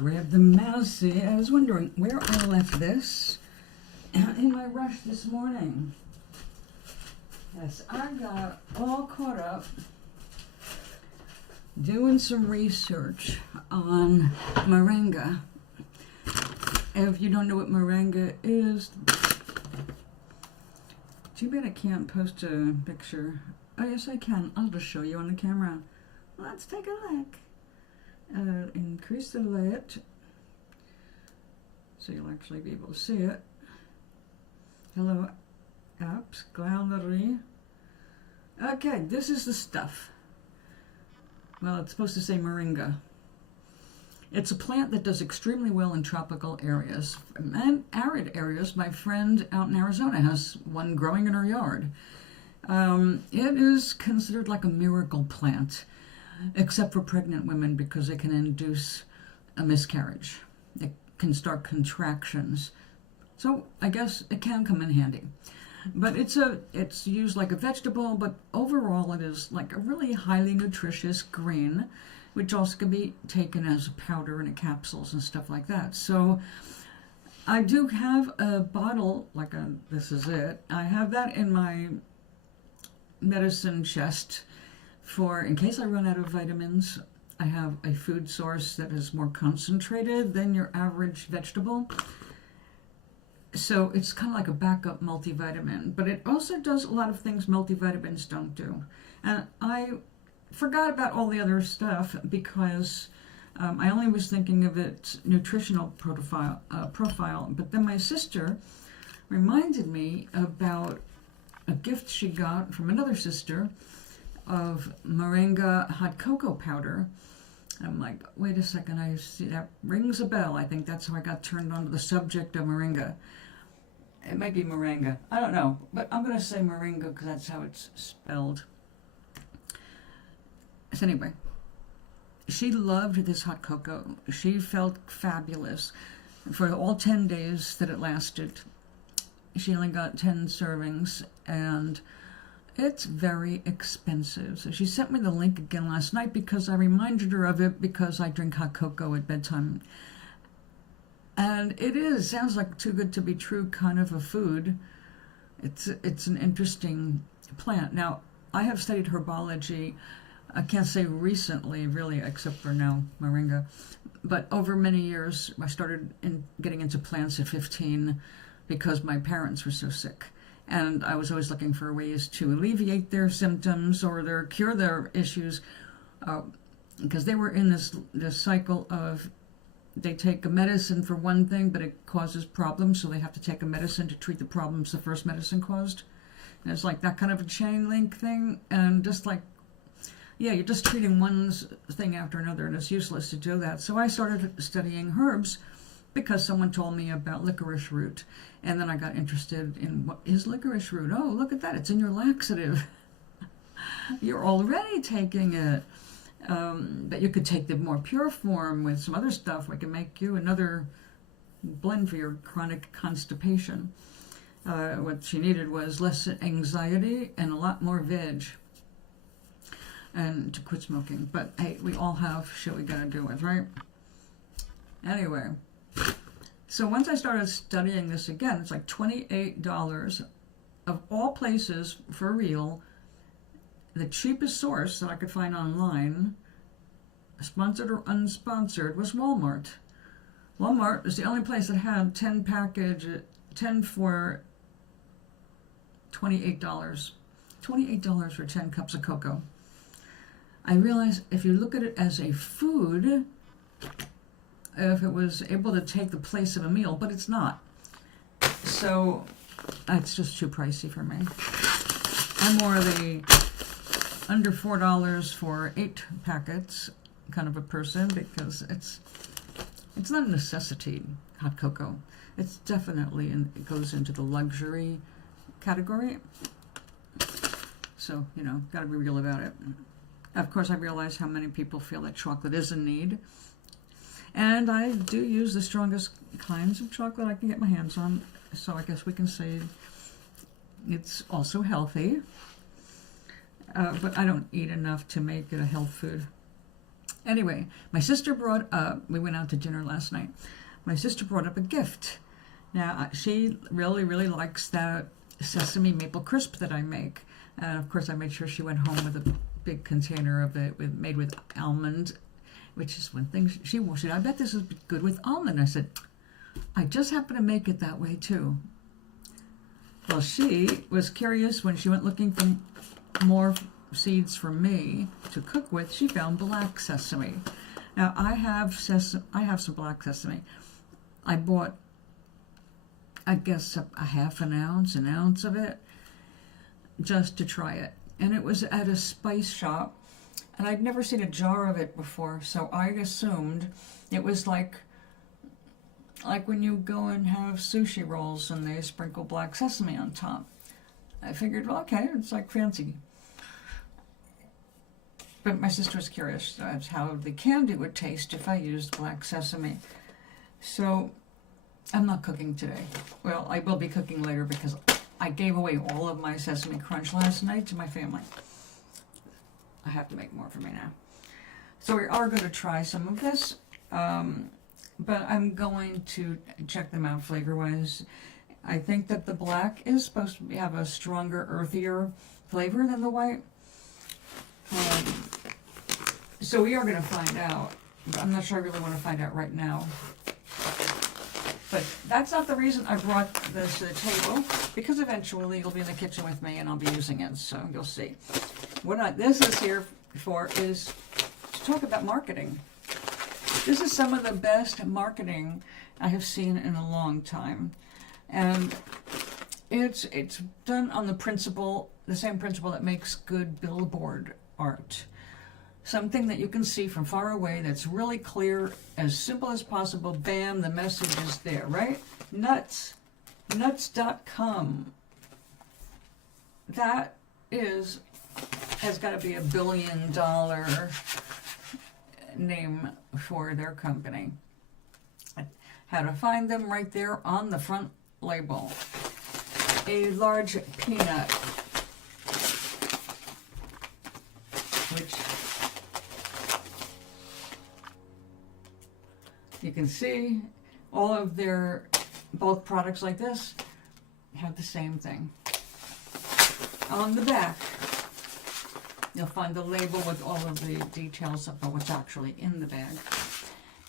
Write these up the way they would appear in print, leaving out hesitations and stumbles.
grab the mouse. I was wondering where I left this in my rush this morning. Yes, I got all caught up doing some research on moringa. If you don't know what moringa is, too bad I can't post a picture. Oh yes, I can. I'll just show you on the camera. Let's take a look. Increase the light so you'll actually be able to see it. Hello, apps, gallery. Okay, this is the stuff. Well, it's supposed to say moringa. It's a plant that does extremely well in tropical areas and arid areas. My friend out in Arizona has one growing in her yard. It is considered like a miracle plant, except for pregnant women because it can induce a miscarriage. It can start contractions. So I guess it can come in handy. But it's used like a vegetable, but overall it is like a really highly nutritious green, which also can be taken as a powder and capsules and stuff like that. So I do have a bottle, this is it. I have that in my medicine chest for in case I run out of vitamins. I have a food source that is more concentrated than your average vegetable. So it's kind of like a backup multivitamin, but it also does a lot of things multivitamins don't do. And I forgot about all the other stuff because I only was thinking of its nutritional profile, but then my sister reminded me about a gift she got from another sister of moringa hot cocoa powder. I'm like, wait a second, I see that rings a bell. I think that's how I got turned on to the subject of moringa. It might be moringa. I don't know, but I'm going to say moringa because that's how it's spelled. So anyway, she loved this hot cocoa. She felt fabulous. For all 10 days that it lasted, she only got 10 servings, and it's very expensive. So she sent me the link again last night because I reminded her of it because I drink hot cocoa at bedtime. And it sounds like too good to be true kind of a food. It's an interesting plant. Now, I have studied herbology. I can't say recently, really, except for now, moringa. But over many years, I started getting into plants at 15 because my parents were so sick. And I was always looking for ways to alleviate their symptoms or cure their issues because they were in this cycle of they take a medicine for one thing, but it causes problems, so they have to take a medicine to treat the problems the first medicine caused. And it's like that kind of a chain link thing, and just like, yeah, you're just treating one thing after another, and it's useless to do that. So I started studying herbs because someone told me about licorice root, and then I got interested in what is licorice root. Oh, look at that, it's in your laxative. You're already taking it. But you could take the more pure form with some other stuff. We can make you another blend for your chronic constipation. What she needed was less anxiety and a lot more veg. And to quit smoking. But hey, we all have shit we gotta deal with, right? Anyway, so once I started studying this again, it's like $28 of all places for real. The cheapest source that I could find online, sponsored or unsponsored, was Walmart. Walmart is the only place that had 10 for $28. $28 for 10 cups of cocoa. I realized if you look at it as a food, if it was able to take the place of a meal, but it's not. So it's just too pricey for me. I'm more of a under $4 for 8 packets kind of a person because it's not a necessity, hot cocoa. It's definitely, it goes into the luxury category. So, got to be real about it. Of course, I realize how many people feel that chocolate is in need. And I do use the strongest kinds of chocolate I can get my hands on. So I guess we can say it's also healthy. But I don't eat enough to make it a health food. Anyway, my sister brought up, we went out to dinner last night. My sister brought up a gift. Now, she really, really likes that sesame maple crisp that I make. And of course, I made sure she went home with a big container of it made with almond, which is one thing she said, I bet this is good with almond. I said, I just happen to make it that way too. Well, she was curious when she went looking for more seeds for me to cook with. She found black sesame. Now I have some black sesame. I bought, I guess, a half an ounce of it, just to try it. And it was at a spice shop, and I'd never seen a jar of it before, so I assumed it was like when you go and have sushi rolls and they sprinkle black sesame on top. I figured, well, okay, it's like fancy. But my sister was curious as how the candy would taste if I used black sesame. So I'm not cooking today. Well, I will be cooking later because I gave away all of my Sesame Crunch last night to my family. I have to make more for me now. So we are going to try some of this, but I'm going to check them out flavor-wise. I think that the black is supposed to have a stronger, earthier flavor than the white. So we are going to find out. I'm not sure I really want to find out right now. But that's not the reason I brought this to the table, because eventually you'll be in the kitchen with me and I'll be using it, so you'll see. What this is here for is to talk about marketing. This is some of the best marketing I have seen in a long time. And it's done on the same principle that makes good billboard art. Something that you can see from far away that's really clear, as simple as possible. Bam, the message is there, right? Nuts.com. That has got to be $1 billion name for their company. How to find them right there on the front label. A large peanut, which you can see all of their bulk products like this have the same thing. On the back, you'll find the label with all of the details about what's actually in the bag.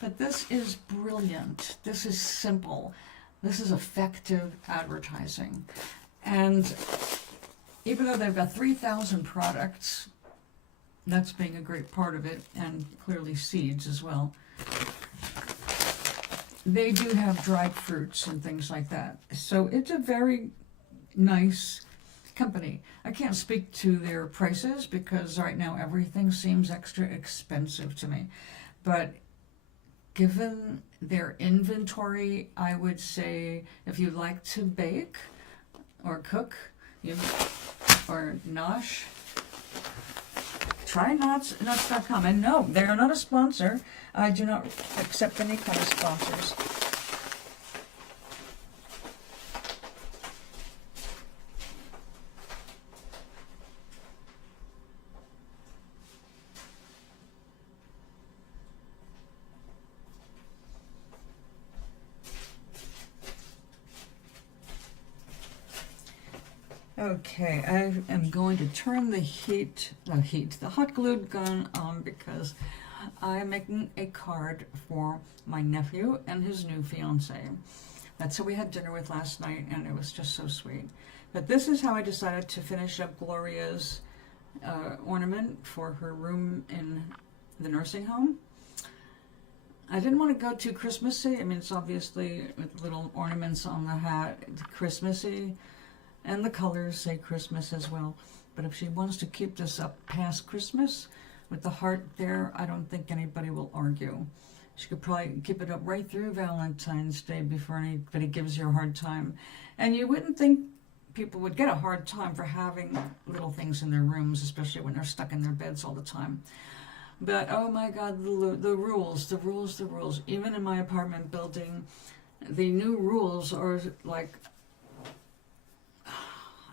But this is brilliant. This is simple. This is effective advertising. And even though they've got 3,000 products, that's being a great part of it, and clearly seeds as well. They do have dried fruits and things like that. So it's a very nice company. I can't speak to their prices because right now everything seems extra expensive to me. But given their inventory, I would say if you like to bake or cook or nosh, try nuts.com. And no, they are not a sponsor. I do not accept any kind of sponsors. Okay, I am going to turn the hot glue gun on because I'm making a card for my nephew and his new fiance. That's who we had dinner with last night, and it was just so sweet. But this is how I decided to finish up Gloria's ornament for her room in the nursing home. I didn't want to go too Christmassy. I mean, it's obviously with little ornaments on the hat, it's Christmassy. And the colors say Christmas as well. But if she wants to keep this up past Christmas with the heart there, I don't think anybody will argue. She could probably keep it up right through Valentine's Day before anybody gives you a hard time. And you wouldn't think people would get a hard time for having little things in their rooms, especially when they're stuck in their beds all the time. But oh my God, the rules. Even in my apartment building, the new rules are like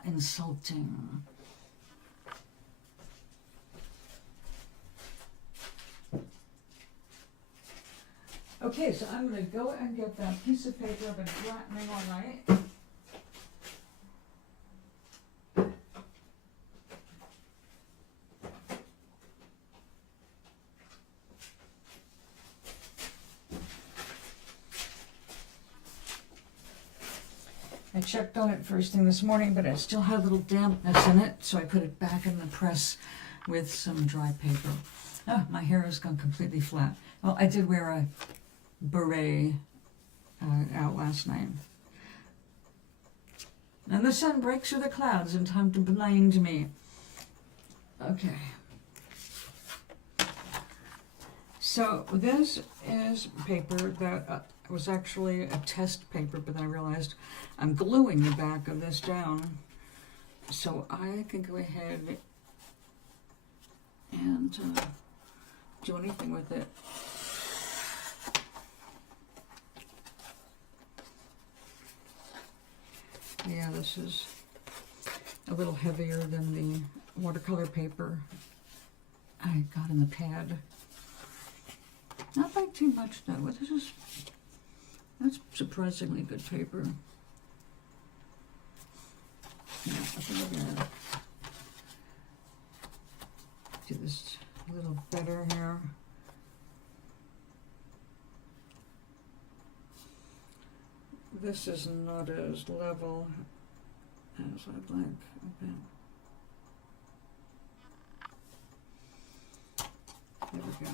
insulting. Okay, so I'm going to go and get that piece of paper I've been flattening all night. I checked on it first thing this morning, but it still had a little dampness in it, so I put it back in the press with some dry paper. Oh, my hair has gone completely flat. Well, I did wear a beret out last night. And the sun breaks through the clouds in time to blind me. Okay. So this is paper that was actually a test paper, but then I realized I'm gluing the back of this down. So I can go ahead and do anything with it. Yeah, this is a little heavier than the watercolor paper I got in the pad. Not by too much though. That's surprisingly good paper. Yeah, I think I'm gonna do this a little better here. This is not as level as I'd like. Okay. There we go.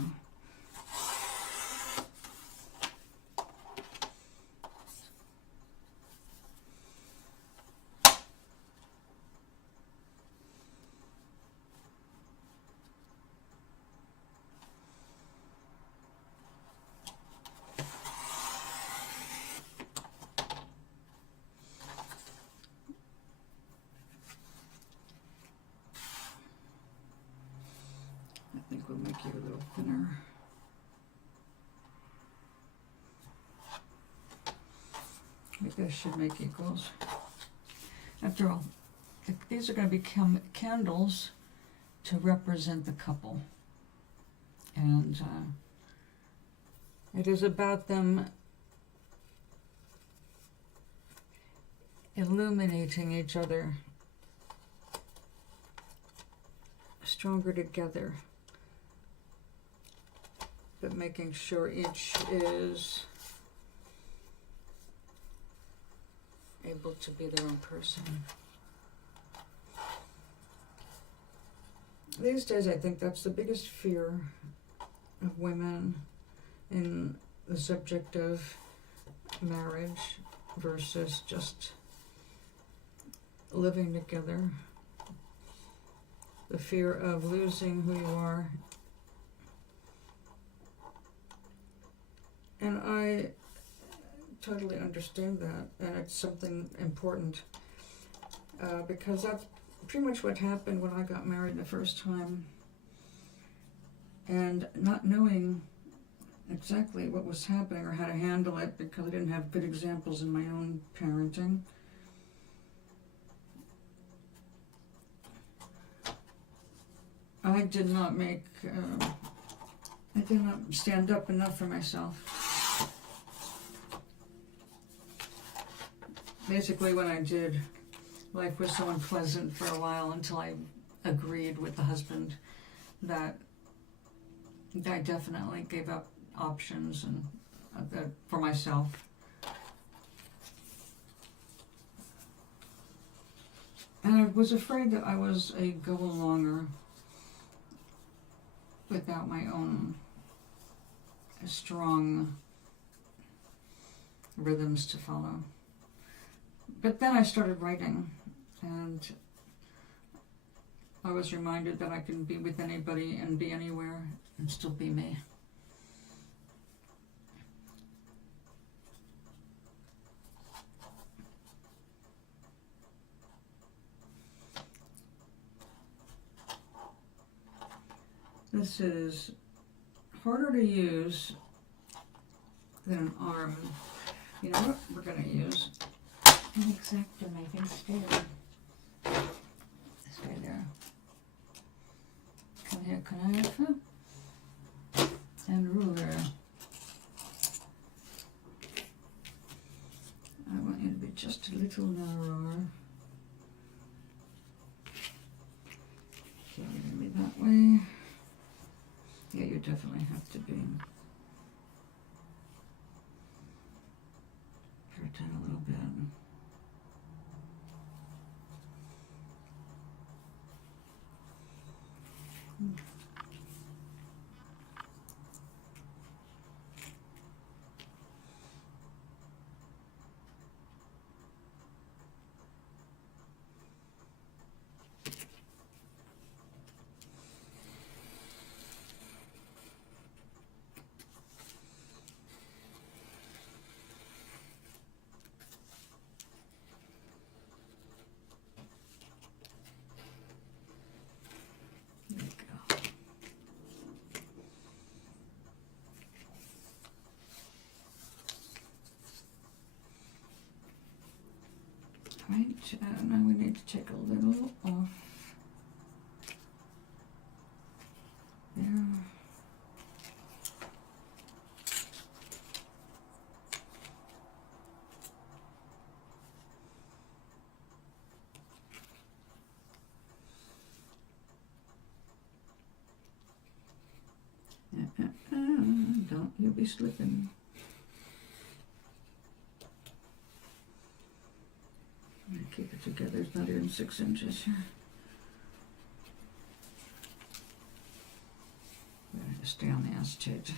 I think we'll make you a little thinner. Maybe I should make equals. After all, these are going to become candles to represent the couple. And it is about them illuminating each other, stronger together, but making sure each is able to be their own person. These days, I think that's the biggest fear of women in the subject of marriage versus just living together. The fear of losing who you are. And I totally understand that, and it's something important because that's pretty much what happened when I got married the first time, and not knowing exactly what was happening or how to handle it because I didn't have good examples in my own parenting. I did not stand up enough for myself. Basically, what I did, life was so unpleasant for a while until I agreed with the husband that I definitely gave up options and for myself. And I was afraid that I was a go-alonger without my own strong rhythms to follow. But then I started writing, and I was reminded that I can be with anybody and be anywhere and still be me. This is harder to use than an arm. You know what we're going to use? An X-Acto making scale. Stay there. Come here, knife and ruler. it just a little narrower. So we're going to be that way. Yeah, you definitely have to be. Curve down a little bit. Right, now we need to take a little off there. Don't you be slipping. Keep it together, it's not even 6 inches here. We're going to stay on the acetate.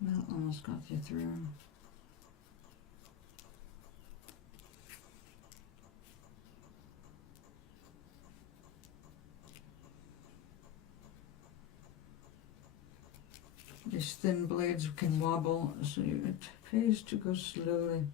Well, almost got you through. These thin blades can wobble, so it pays to go slowly.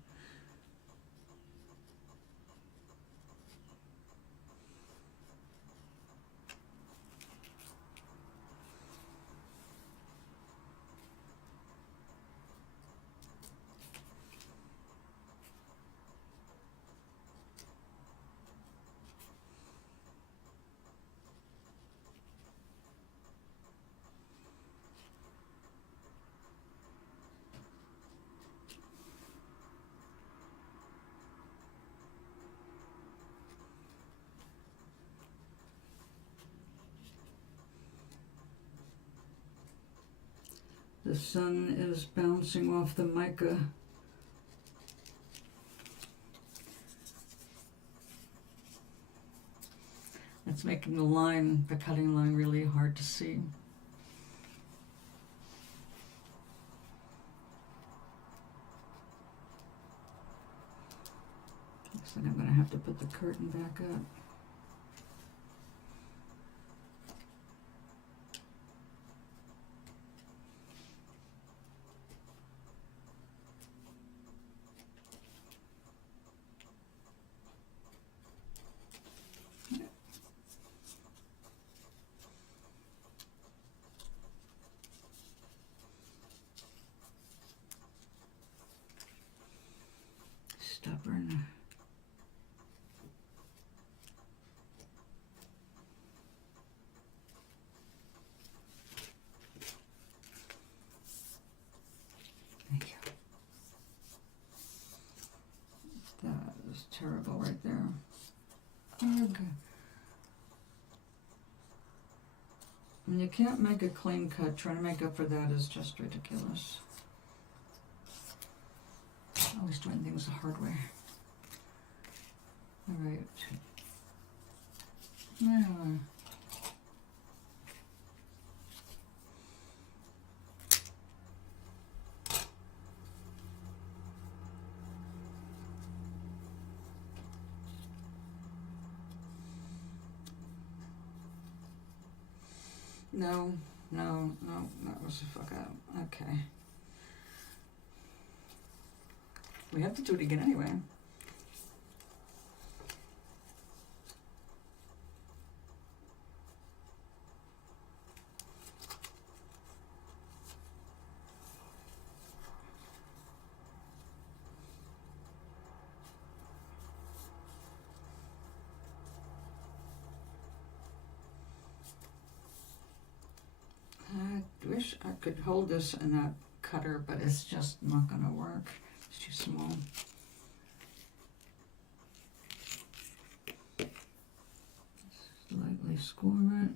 The sun is bouncing off the mica. It's making the line, the cutting line, really hard to see. Looks like I'm going to have to put the curtain back up. Stubborn. Thank you. That is terrible right there. Ugh. When you can't make a clean cut, trying to make up for that is just ridiculous. Always doing things the hard way. All right. Now, no, that was a fuck up. Okay. We have to do it again anyway. Do we wish I could hold this in that cutter, but it's just not going to work. It's too small. Lightly score it.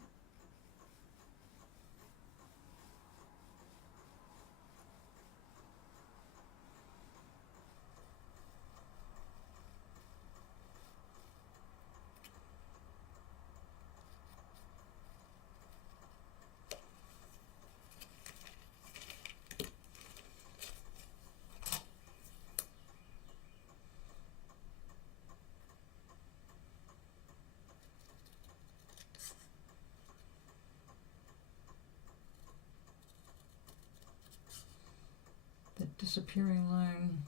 Disappearing line.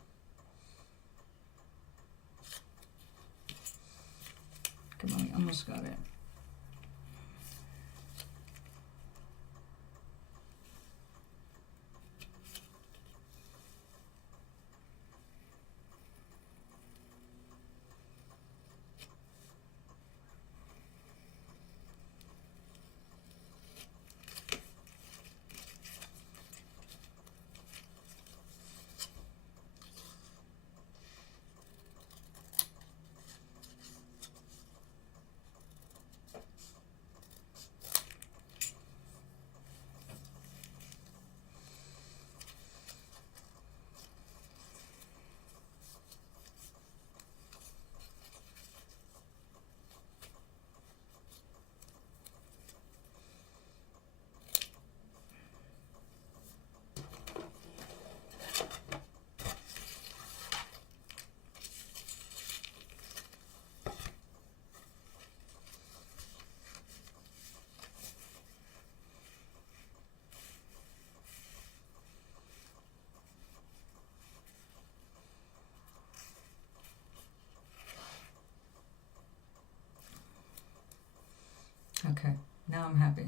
Come on, we almost got it. Okay, now I'm happy.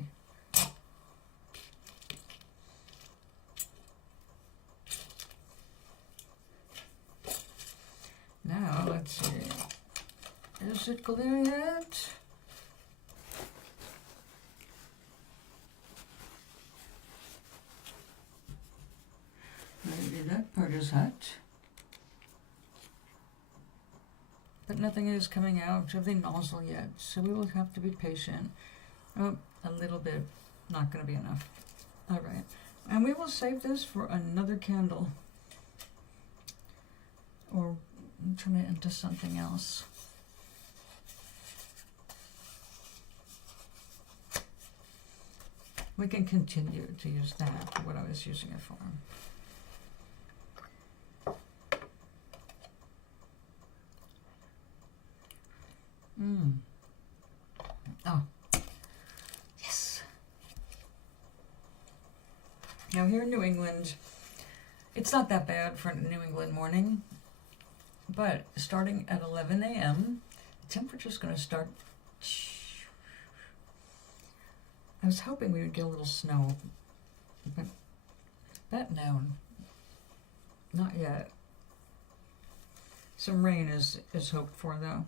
Now, let's see. Is it clear yet? Maybe that part is hot. But nothing is coming out of the nozzle yet, so we will have to be patient. Oh, a little bit, not going to be enough. All right, and we will save this for another candle, or turn it into something else. We can continue to use that for what I was using it for. Oh, yes. Now here in New England, it's not that bad for a New England morning, but starting at 11 a.m., the temperature's going to start. I was hoping we would get a little snow, but no, not yet. Some rain is hoped for, though.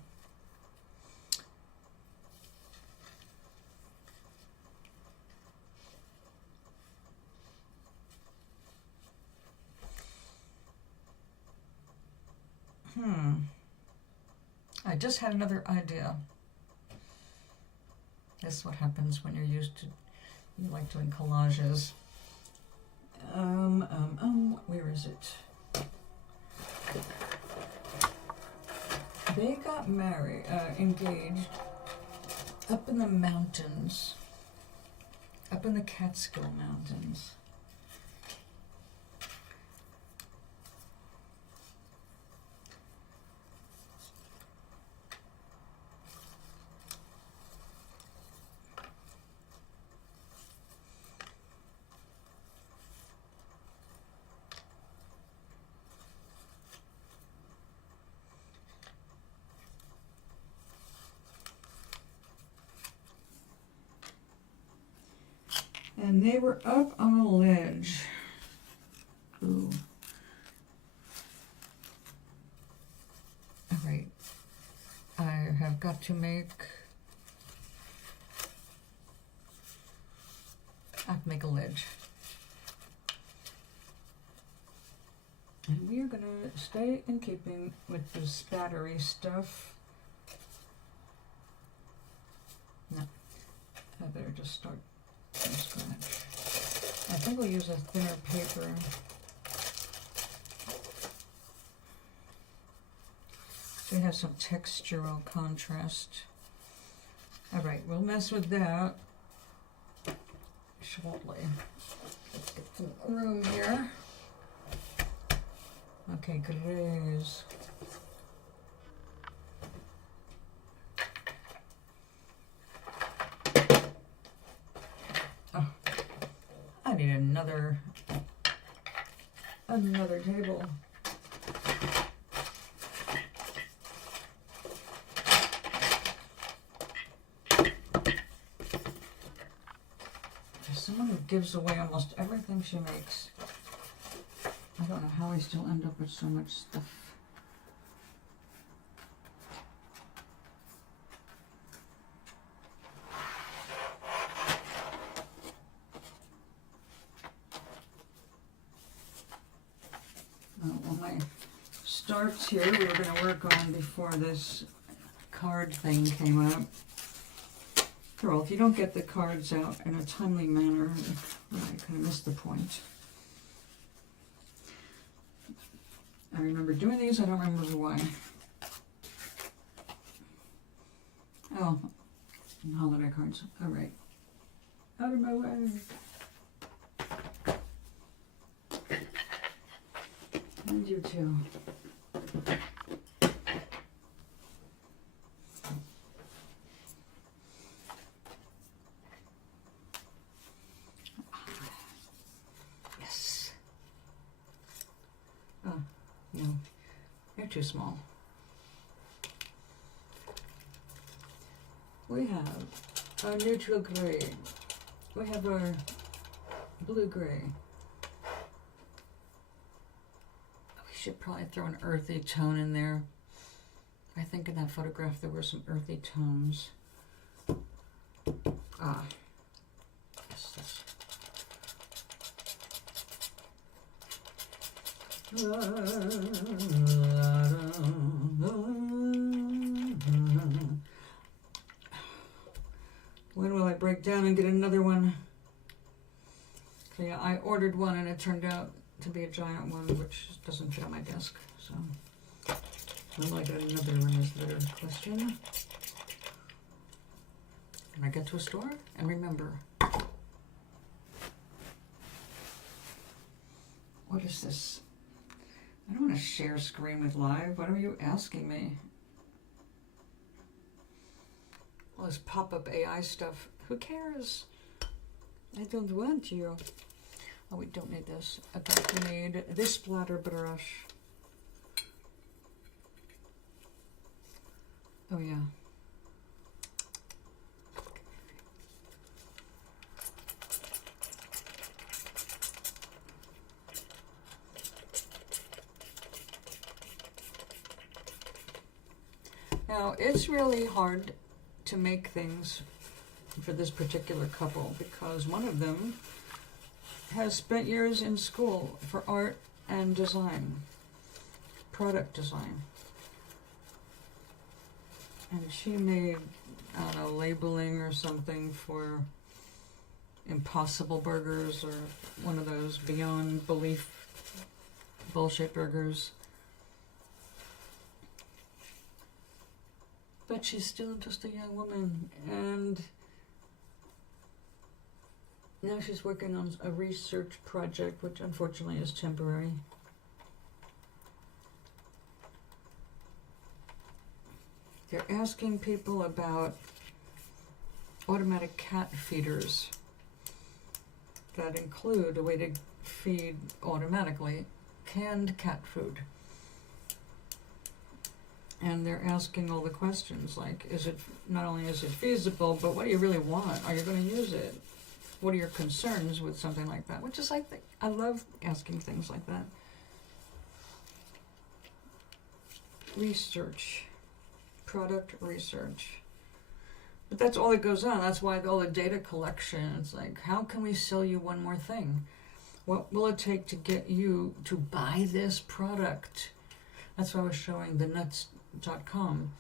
I just had another idea. That's what happens when you're used to, you like doing collages. Where is it? They got married, engaged up in the mountains, up in the Catskill Mountains. And they were up on a ledge. Ooh. All right. I have got to make... I have to make a ledge. stay in keeping with the spattery stuff. No, I better just start from scratch. I think we'll use a thinner paper. So it has some textural contrast. All right, we'll mess with that shortly. Let's get some room here. Okay, grays. Oh, I need another table. There's someone who gives away almost everything she makes. I don't know how I still end up with so much stuff. Well, my starts here we were going to work on before this card thing came up. Well, if you don't get the cards out in a timely manner, I kind of missed the point. I remember doing these, I don't remember why. Oh, holiday cards. All right. Out of my way. And you too. Yes. Oh, no. You're too small. We have our neutral gray. We have our blue-gray. We should probably throw an earthy tone in there. I think in that photograph there were some earthy tones. Ah. Yes, yes. When will I break down and get another one? So yeah, I ordered one and it turned out to be a giant one, which doesn't fit on my desk. So when will I get another one is the better question. When I get to a store and remember. What is this? I don't want to share screen with live. What are you asking me? All this pop-up AI stuff. Who cares? I don't want you. Oh, we don't need this. Okay, we need this splatter brush. Oh, yeah. Now, it's really hard to make things for this particular couple because one of them has spent years in school for art and design, product design. And she made, I don't know, labeling or something for Impossible Burgers or one of those beyond belief bullshit burgers. But she's still just a young woman, and now she's working on a research project, which unfortunately is temporary. They're asking people about automatic cat feeders that include a way to feed automatically canned cat food. And they're asking all the questions like, is it, not only is it feasible, but what do you really want? Are you going to use it? What are your concerns with something like that? Which is, I think, I love asking things like that. Research. Product research. But that's all that goes on. That's why all the data collection, it's like, how can we sell you one more thing? What will it take to get you to buy this product? That's why I was showing the nuts.com.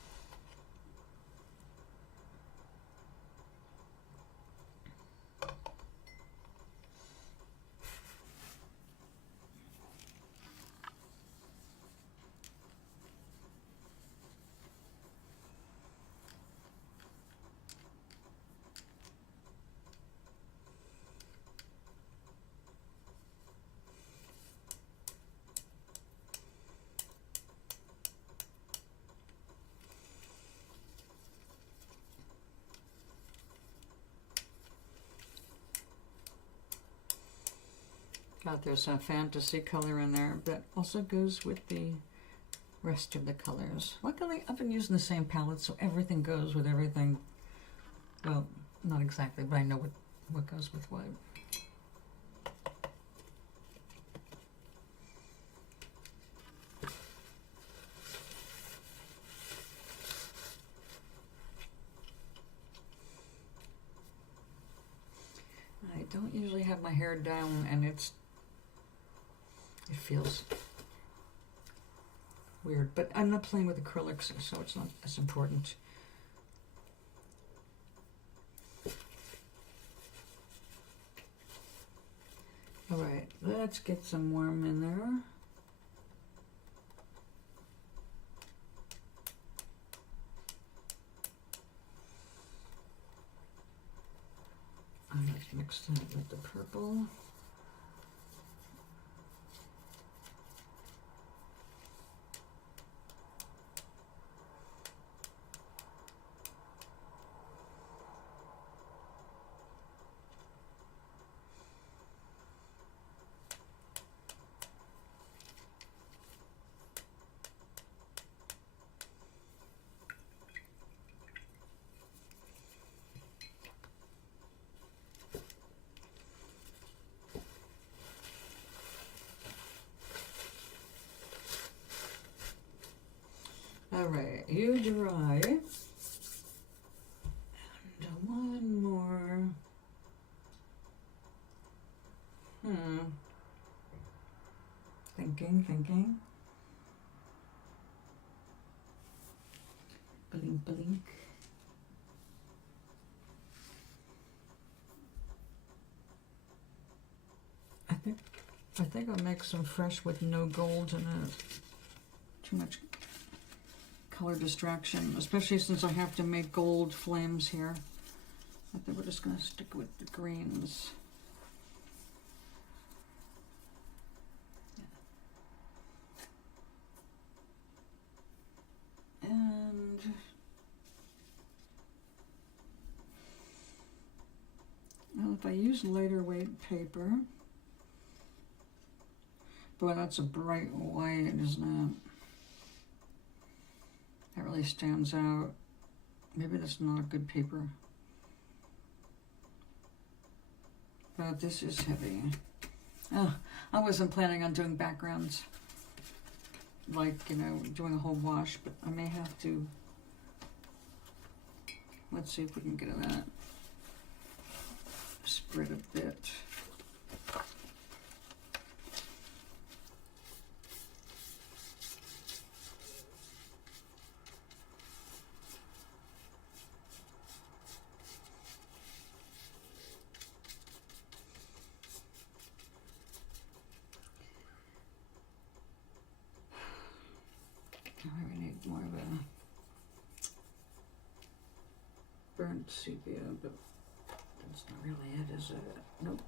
There's a fantasy color in there that also goes with the rest of the colors. Luckily, I've been using the same palette, so everything goes with everything. Well, not exactly, but I know what goes with what. I don't usually have my hair down, and it feels weird, but I'm not playing with acrylics, so it's not as important. All right, let's get some warm in there. Let's mix that with the purple. All right, you dry. And one more. Thinking. Blink. I think I'll make some fresh with no gold in it. Too much color distraction, especially since I have to make gold flames here. I think we're just going to stick with the greens. And well, if I use lighter weight paper, boy, that's a bright white, isn't it? That really stands out. Maybe that's not a good paper. But this is heavy. Oh, I wasn't planning on doing backgrounds. Like, you know, doing a whole wash, but I may have to. Let's see if we can get that. Spread a bit. We need more of a burnt sepia, but that's not really it, is it? Nope.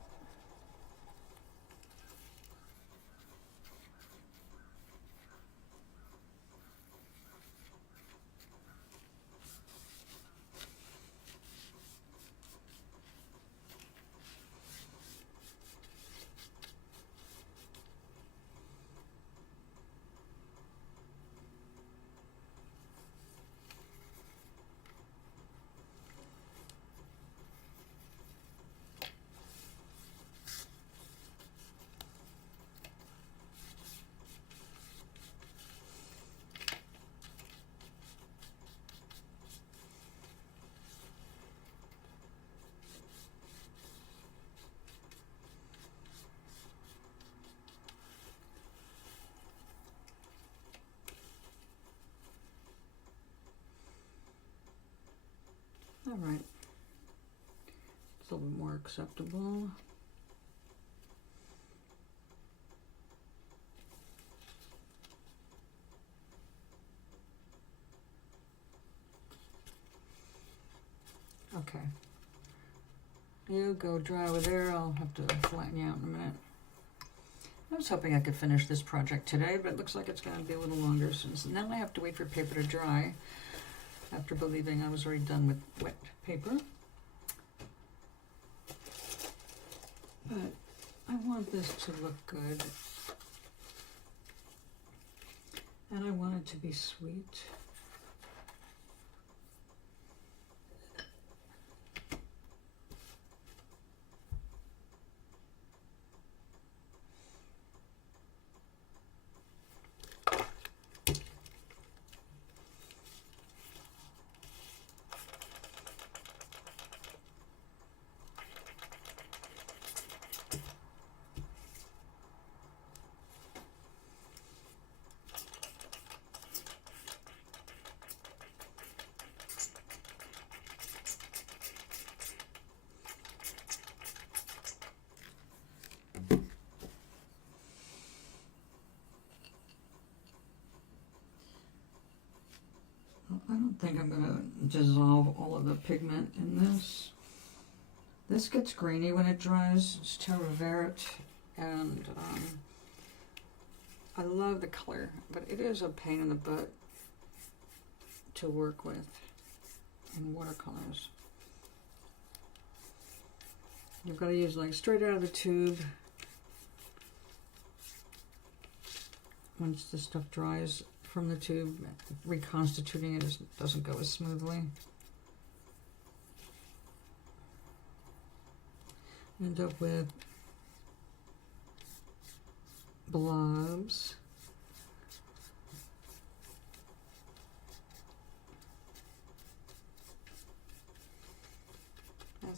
All right. It's a little bit more acceptable. Okay. You go dry over there. I'll have to flatten you out in a minute. I was hoping I could finish this project today, but it looks like it's going to be a little longer since now I have to wait for paper to dry after believing I was already done with wet paper. But I want this to look good. And I want it to be sweet. I don't think I'm going to dissolve all of the pigment in this. This gets grainy when it dries. It's terre verte, and I love the color, but it is a pain in the butt to work with in watercolors. You've got to use like straight out of the tube. Once the stuff dries from the tube, reconstituting it doesn't go as smoothly. End up with blobs.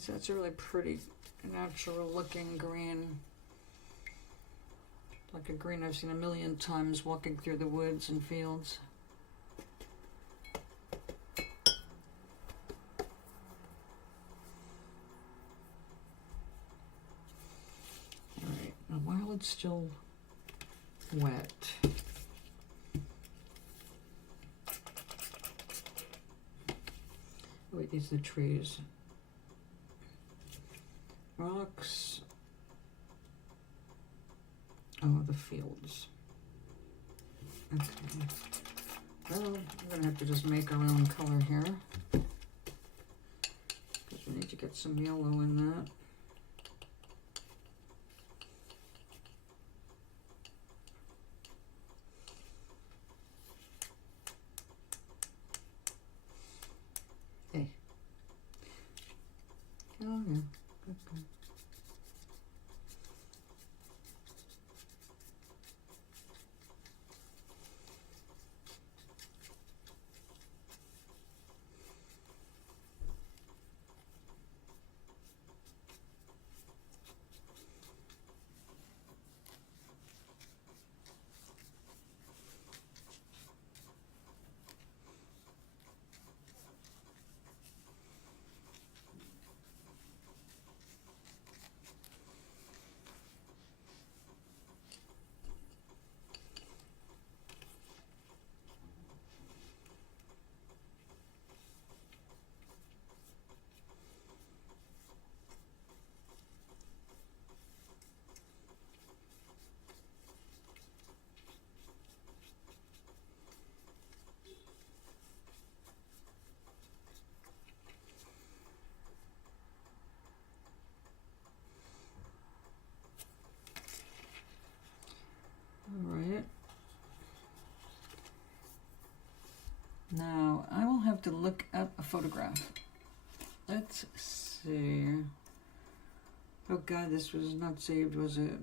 That's a really pretty, natural looking green. Like a green I've seen a million times walking through the woods and fields. Alright, now while it's still wet, wait, these are the trees. Rocks. Oh, the fields. Okay. Well, we're going to have to just make our own color here, because we need to get some yellow in that. Hey. Oh, yeah. Good, good. Alright. Now, I will have to look up a photograph. Let's see. Oh God, this was not saved, was it?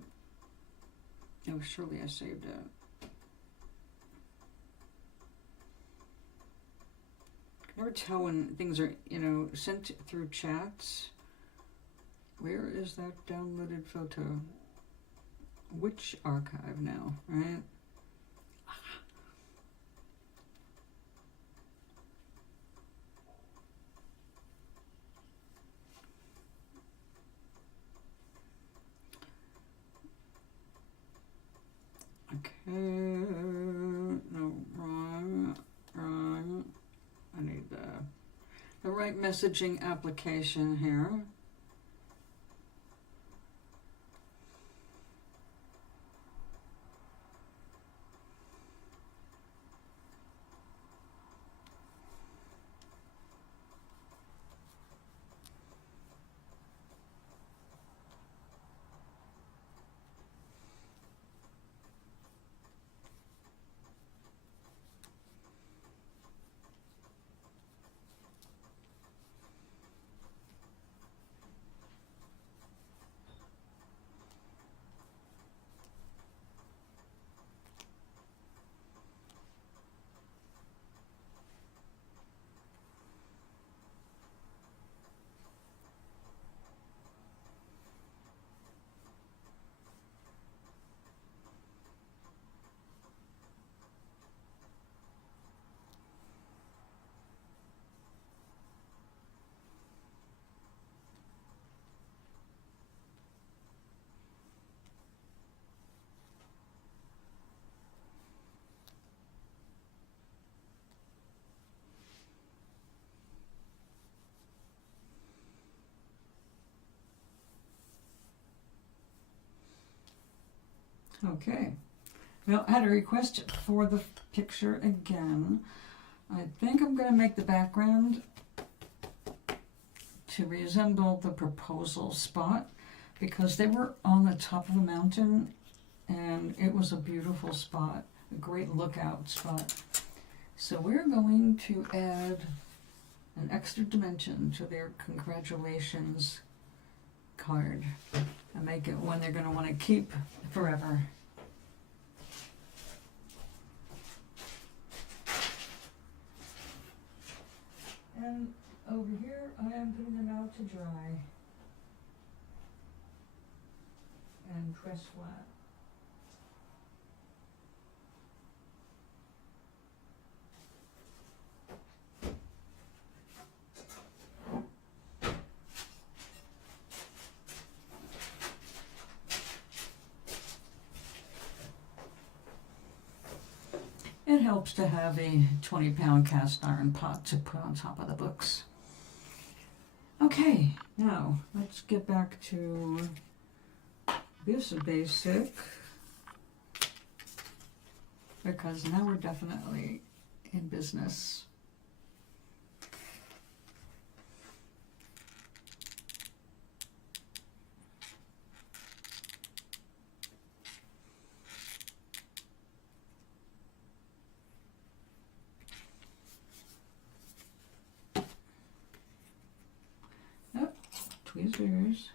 Oh, surely I saved it. I can never tell when things are, sent through chats. Where is that downloaded photo? Which archive now, right? right messaging application here. Okay, well, I had a request for the picture again. I think I'm going to make the background to resemble the proposal spot, because they were on the top of a mountain and it was a beautiful spot, a great lookout spot. So we're going to add an extra dimension to their congratulations card and make it one they're going to want to keep forever. And over here I am putting them out to dry and press flat. It helps to have a 20-pound cast iron pot to put on top of the books. Okay, now let's get back to this basic, because now we're definitely in business. Tweezers.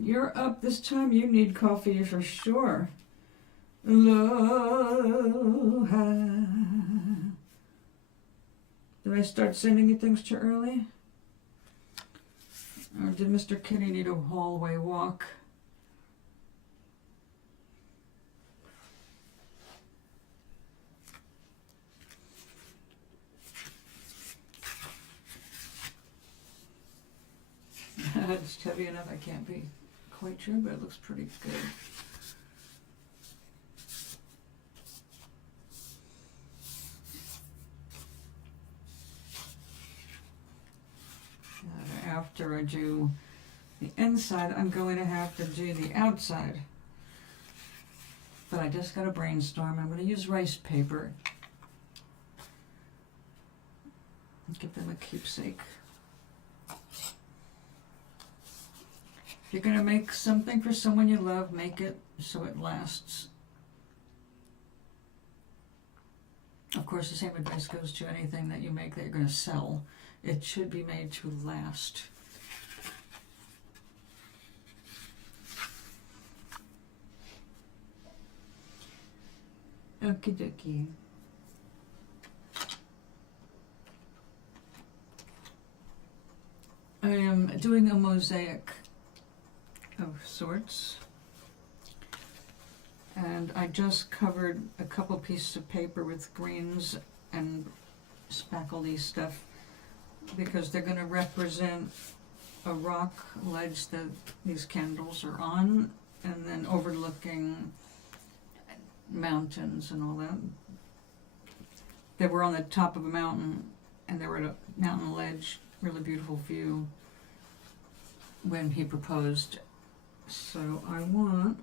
You're up this time. You need coffee for sure. Aloha. Did I start sending you things too early? Or did Mr. Kitty need a hallway walk? It's heavy enough, I can't be quite sure, but it looks pretty good. After I do the inside, I'm going to have to do the outside. But I just got to brainstorm. I'm going to use rice paper. Give them a keepsake. If you're going to make something for someone you love, make it so it lasts. Of course, the same advice goes to anything that you make that you're going to sell. It should be made to last. Okie dokie. I am doing a mosaic of sorts, and I just covered a couple pieces of paper with greens and spackly stuff because they're going to represent a rock ledge that these candles are on, and then overlooking mountains and all that. They were on the top of a mountain, and they were at a mountain ledge, really beautiful view, when he proposed. So I want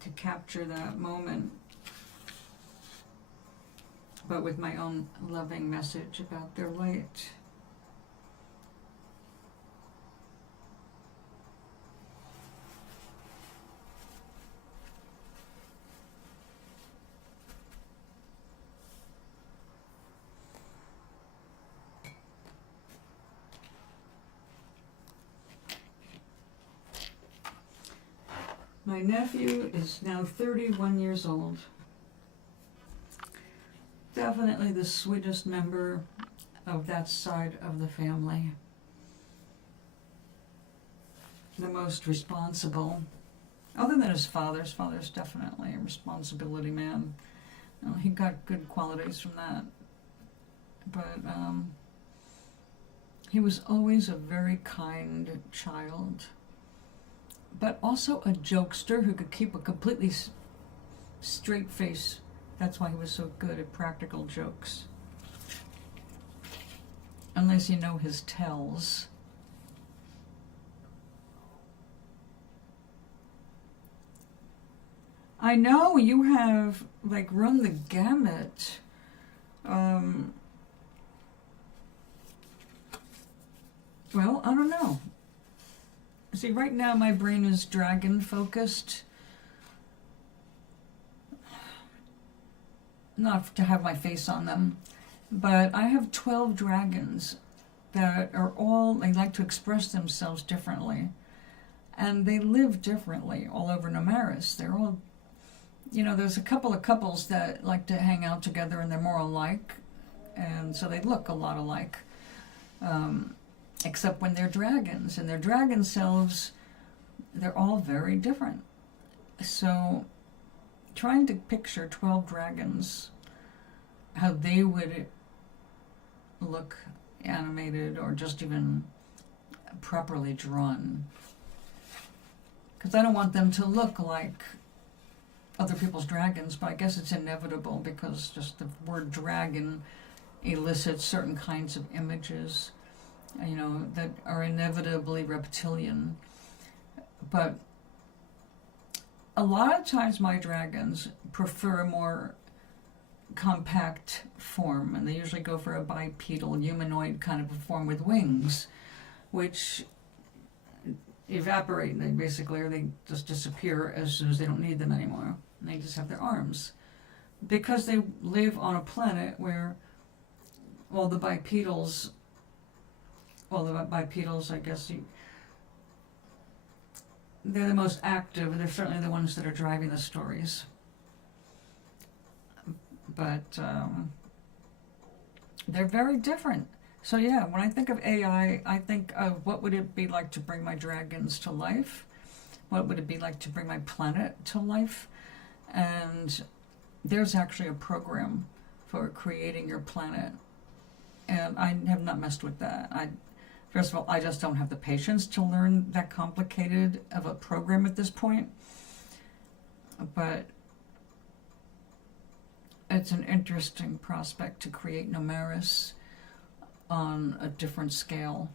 to capture that moment, but with my own loving message about their light. My nephew is now 31 years old. Definitely the sweetest member of that side of the family. The most responsible. Other than his father. His father's definitely a responsibility man. You know, he got good qualities from that. But he was always a very kind child. But also a jokester who could keep a completely straight face. That's why he was so good at practical jokes. Unless you know his tells. I know you have like run the gamut. Well, I don't know. See, right now my brain is dragon focused. Not to have my face on them, but I have 12 dragons that are all, they like to express themselves differently. And they live differently all over Numaris. They're all, you know, there's a couple of couples that like to hang out together and they're more alike. And so they look a lot alike. Except when they're dragons, and their dragon selves, they're all very different. So trying to picture 12 dragons, how they would look animated or just even properly drawn. Because I don't want them to look like other people's dragons, but I guess it's inevitable because just the word dragon elicits certain kinds of images, you know, that are inevitably reptilian. But a lot of times my dragons prefer a more compact form, and they usually go for a bipedal, humanoid kind of a form with wings, which evaporate, and they basically, or they just disappear as soon as they don't need them anymore. And they just have their arms. Because they live on a planet where all the bipedals, I guess, they're the most active, and they're certainly the ones that are driving the stories. But they're very different. So yeah, when I think of AI, I think of what would it be like to bring my dragons to life? What would it be like to bring my planet to life? And there's actually a program for creating your planet. And I have not messed with that. First of all, I just don't have the patience to learn that complicated of a program at this point. But it's an interesting prospect to create Numaris on a different scale.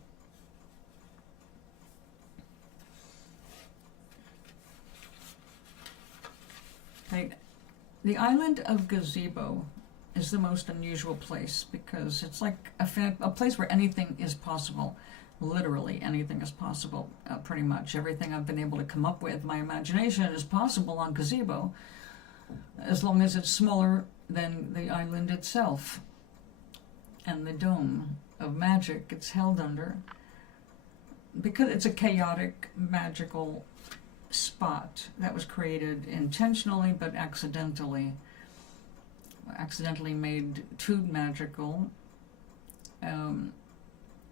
The island of Gazebo is the most unusual place because it's like a place where anything is possible. Literally anything is possible, pretty much. Everything I've been able to come up with, my imagination, is possible on Gazebo, as long as it's smaller than the island itself and the dome of magic it's held under, because it's a chaotic, magical spot that was created intentionally but accidentally made too magical,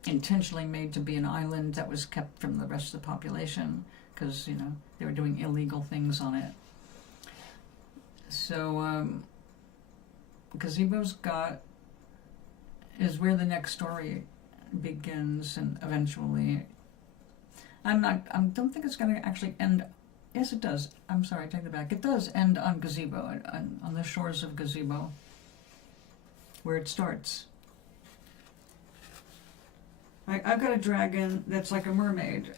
intentionally made to be an island that was kept from the rest of the population because, you know, they were doing illegal things on it. So Gazebo's is where the next story begins, and eventually I don't think it's going to actually end. Yes, it does. I'm sorry, I take that back. It does end on Gazebo, on the shores of Gazebo, where it starts. I've got a dragon that's like a mermaid,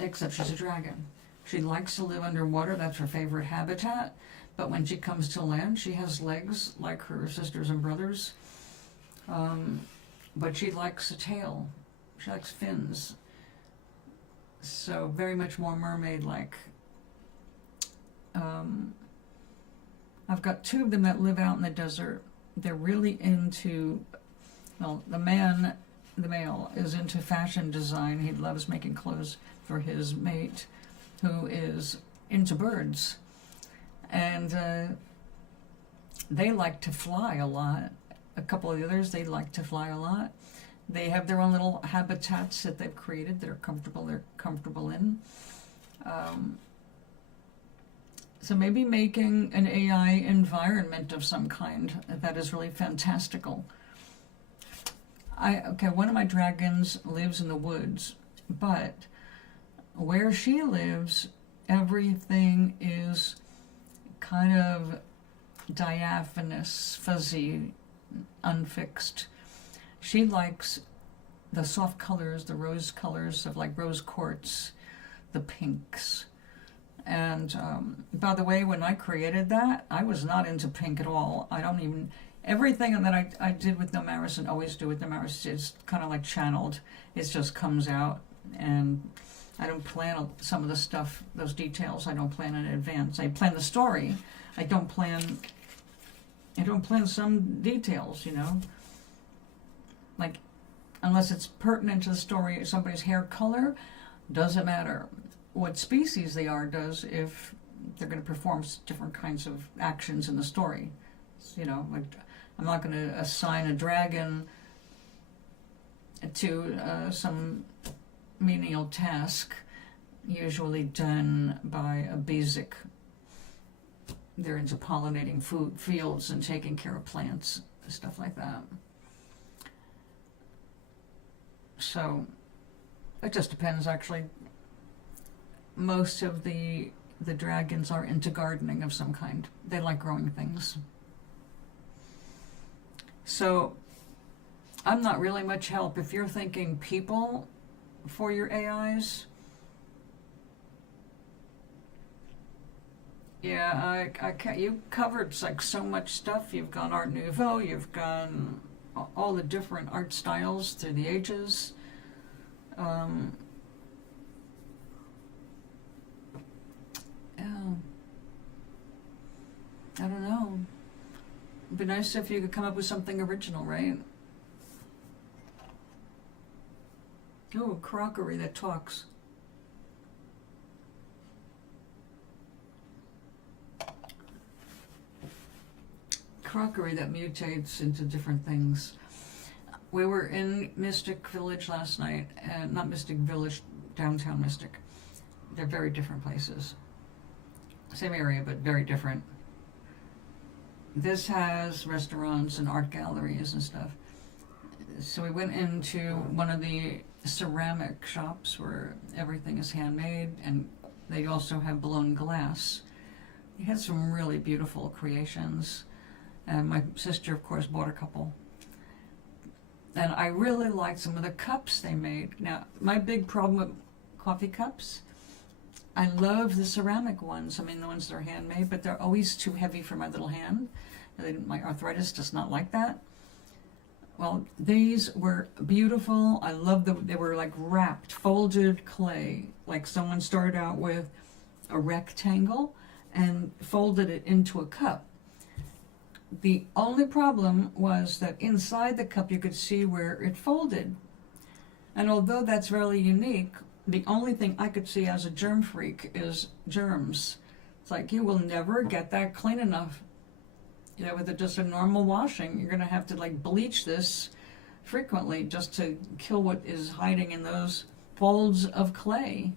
except she's a dragon. She likes to live underwater. That's her favorite habitat. But when she comes to land, she has legs like her sisters and brothers. But she likes a tail. She likes fins. So very much more mermaid-like. I've got two of them that live out in the desert. They're really into, well, the male is into fashion design. He loves making clothes for his mate, who is into birds. And they like to fly a lot. A couple of the others, they like to fly a lot. They have their own little habitats that they've created that are comfortable in. So maybe making an AI environment of some kind that is really fantastical. One of my dragons lives in the woods, but where she lives, everything is kind of diaphanous, fuzzy, unfixed. She likes the soft colors, the rose colors of like rose quartz, the pinks. And by the way, when I created that, I was not into pink at all. Everything that I did with Nomaris and always do with Nomaris is kind of like channeled. It just comes out, and I don't plan some of the stuff, those details, I don't plan in advance. I plan the story. I don't plan some details, you know. Like, unless it's pertinent to the story, somebody's hair color, doesn't matter. What species they are does if they're going to perform different kinds of actions in the story. You know, like, I'm not going to assign a dragon to some menial task usually done by a basic. They're into pollinating fields and taking care of plants, stuff like that. So it just depends, actually. Most of the dragons are into gardening of some kind. They like growing things. So I'm not really much help. If you're thinking people for your AIs, yeah, I can't. You covered like so much stuff. You've gone Art Nouveau. You've gone all the different art styles through the ages. I don't know. It'd be nice if you could come up with something original, right? Oh, crockery that talks. Crockery that mutates into different things. We were in Mystic Village last night, and not Mystic Village, downtown Mystic. They're very different places. Same area, but very different. This has restaurants and art galleries and stuff. So we went into one of the ceramic shops where everything is handmade, and they also have blown glass. They had some really beautiful creations. And my sister, of course, bought a couple. And I really liked some of the cups they made. Now, my big problem with coffee cups, I love the ceramic ones. I mean, the ones that are handmade, but they're always too heavy for my little hand. My arthritis does not like that. Well, these were beautiful. I love they were like wrapped, folded clay. Like someone started out with a rectangle and folded it into a cup. The only problem was that inside the cup you could see where it folded. And although that's really unique, the only thing I could see as a germ freak is germs. It's like, you will never get that clean enough. You know, with just a normal washing, you're going to have to like bleach this frequently just to kill what is hiding in those folds of clay.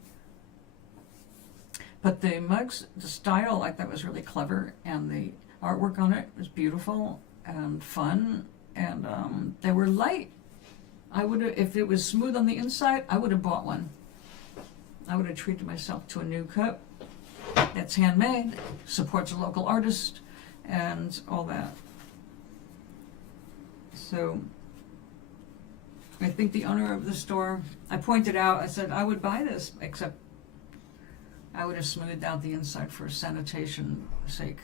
But the mugs, the style I thought was really clever, and the artwork on it was beautiful and fun, and they were light. I would have, if it was smooth on the inside, I would have bought one. I would have treated myself to a new cup that's handmade, supports a local artist, and all that. So I think the owner of the store, I pointed out, I said I would buy this, except I would have smoothed out the inside for sanitation sake.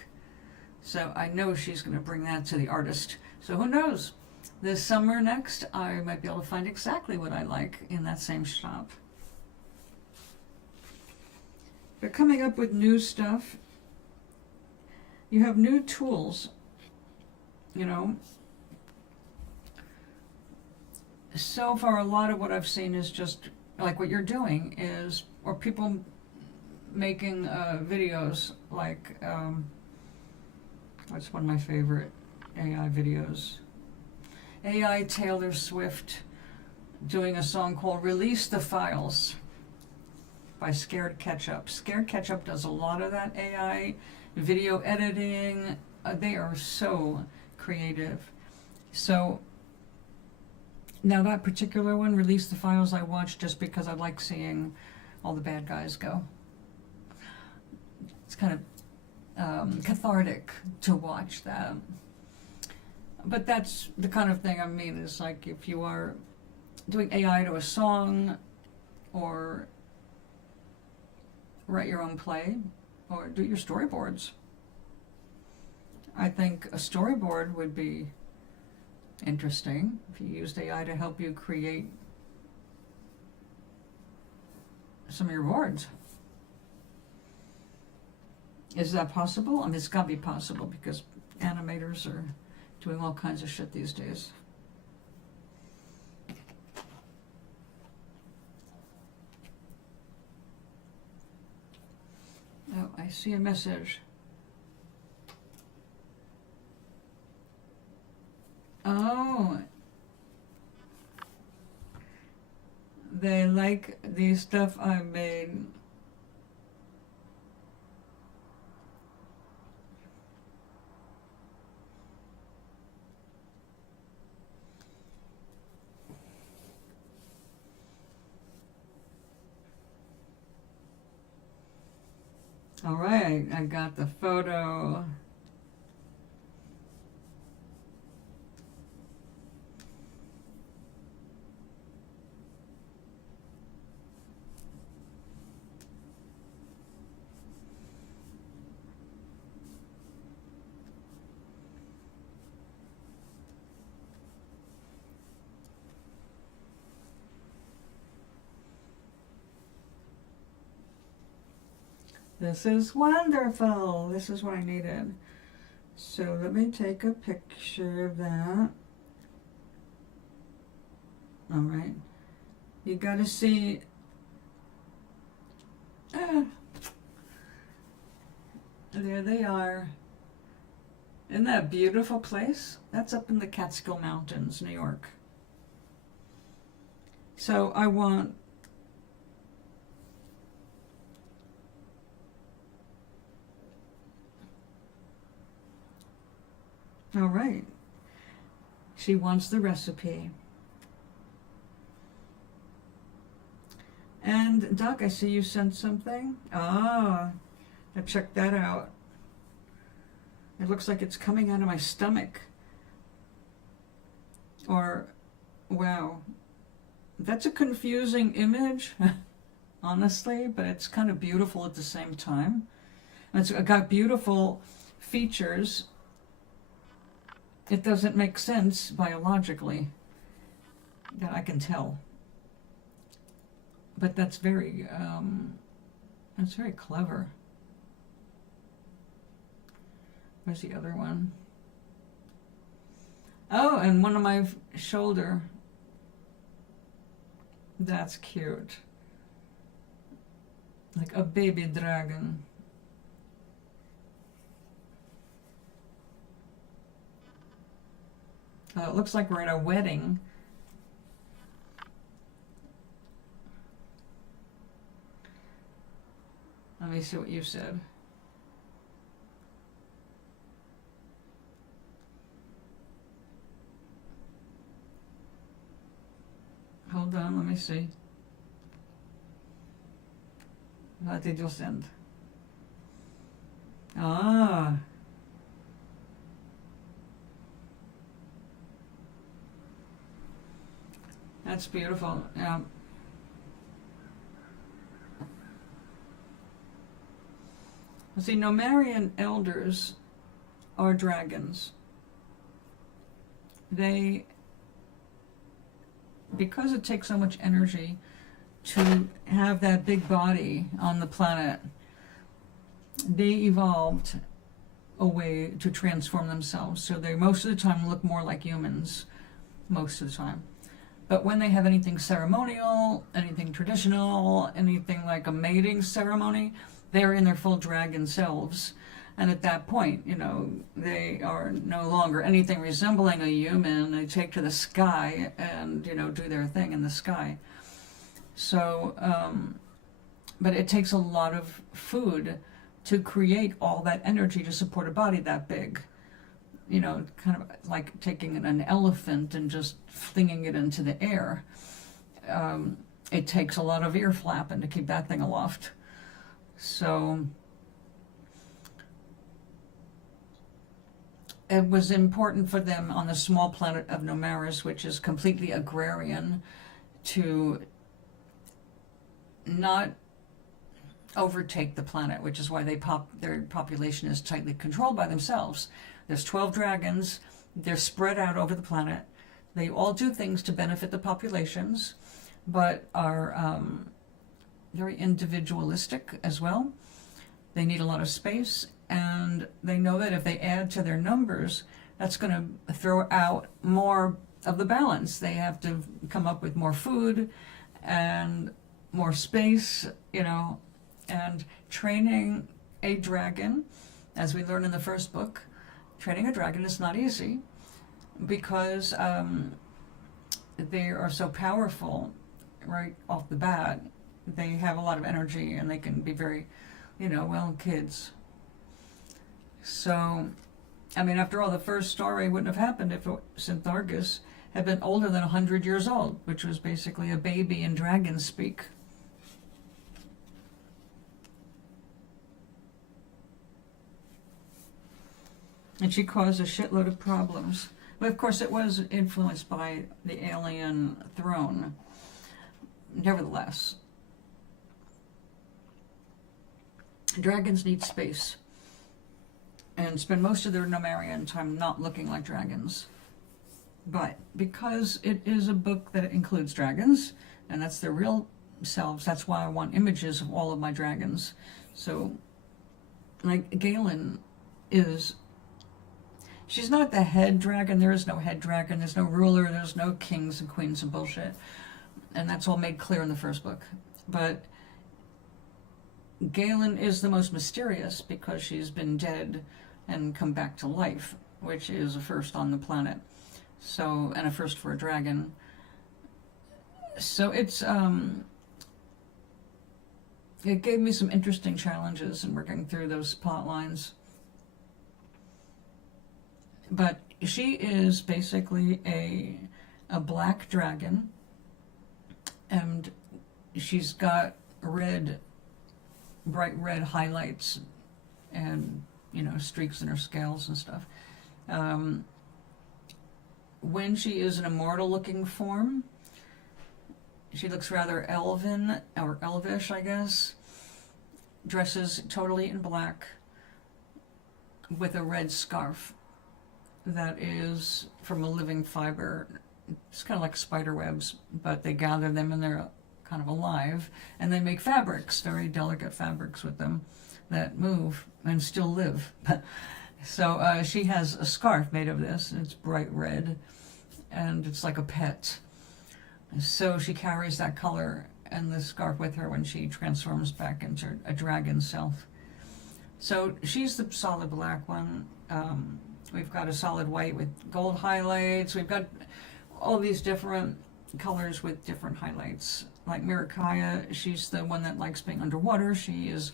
So I know she's going to bring that to the artist. So who knows? This summer next, I might be able to find exactly what I like in that same shop. But coming up with new stuff, you have new tools, you know. So far, a lot of what I've seen is just like what you're doing is, or people making videos like, what's one of my favorite AI videos? AI Taylor Swift doing a song called Release the Files by Scared Ketchup. Scared Ketchup does a lot of that AI video editing. They are so creative. So now that particular one, Release the Files, I watched just because I like seeing all the bad guys go. It's kind of cathartic to watch that. But that's the kind of thing I mean, is like if you are doing AI to a song, or write your own play, or do your storyboards. I think a storyboard would be interesting if you used AI to help you create some of your boards. Is that possible? I mean, it's got to be possible because animators are doing all kinds of shit these days. Oh, I see a message. Oh, they like the stuff I made. All right, I got the photo. This is wonderful. This is what I needed. So let me take a picture of that. All right. You got to see. There they are. Isn't that a beautiful place? That's up in the Catskill Mountains, New York. So I want all right. She wants the recipe. And Doc, I see you sent something. Ah, check that out. It looks like it's coming out of my stomach. Or, wow. That's a confusing image, honestly, but it's kind of beautiful at the same time. And it's got beautiful features. It doesn't make sense biologically, that I can tell. But that's very clever. Where's the other one? Oh, and one on my shoulder. That's cute. Like a baby dragon. It looks like we're at a wedding. Let me see what you said. Hold on, let me see. What did you send? Ah. That's beautiful. Yeah. See, Nomarian elders are dragons. They, because it takes so much energy to have that big body on the planet, they evolved a way to transform themselves. So they most of the time look more like humans, most of the time. But when they have anything ceremonial, anything traditional, anything like a mating ceremony, they're in their full dragon selves. And at that point, you know, they are no longer anything resembling a human. They take to the sky and, you know, do their thing in the sky. So, but it takes a lot of food to create all that energy to support a body that big. You know, kind of like taking an elephant and just flinging it into the air. It takes a lot of ear flapping to keep that thing aloft. So it was important for them on the small planet of Nomaris, which is completely agrarian, to not overtake the planet, which is why their population is tightly controlled by themselves. There's 12 dragons. They're spread out over the planet. They all do things to benefit the populations, but are very individualistic as well. They need a lot of space, and they know that if they add to their numbers, that's going to throw out more of the balance. They have to come up with more food and more space, you know, and training a dragon, as we learn in the first book, training a dragon is not easy because they are so powerful right off the bat. They have a lot of energy and they can be very, you know, well, kids. So, I mean, after all, the first story wouldn't have happened if Sinthargus had been older than 100 years old, which was basically a baby in dragon speak. And she caused a shitload of problems. But of course it was influenced by the alien throne. Nevertheless, dragons need space and spend most of their Nomarian time not looking like dragons. But because it is a book that includes dragons, and that's their real selves, that's why I want images of all of my dragons. So, like, Galen is... she's not the head dragon. There is no head dragon. There's no ruler. There's no kings and queens and bullshit. And that's all made clear in the first book. But Galen is the most mysterious because she's been dead and come back to life, which is a first on the planet. So, and a first for a dragon. So it's, it gave me some interesting challenges in working through those plot lines. But she is basically a black dragon, and she's got bright red highlights and, you know, streaks in her scales and stuff. When she is an immortal looking form, she looks rather elven, or elvish, I guess. Dresses totally in black with a red scarf that is from a living fiber. It's kind of like spider webs, but they gather them and they're kind of alive, and they make fabrics, very delicate fabrics with them that move and still live. So she has a scarf made of this, and it's bright red, and it's like a pet. So she carries that color and the scarf with her when she transforms back into a dragon self. So she's the solid black one. We've got a solid white with gold highlights. We've got all these different colors with different highlights. Like Mirakaya, she's the one that likes being underwater. She is,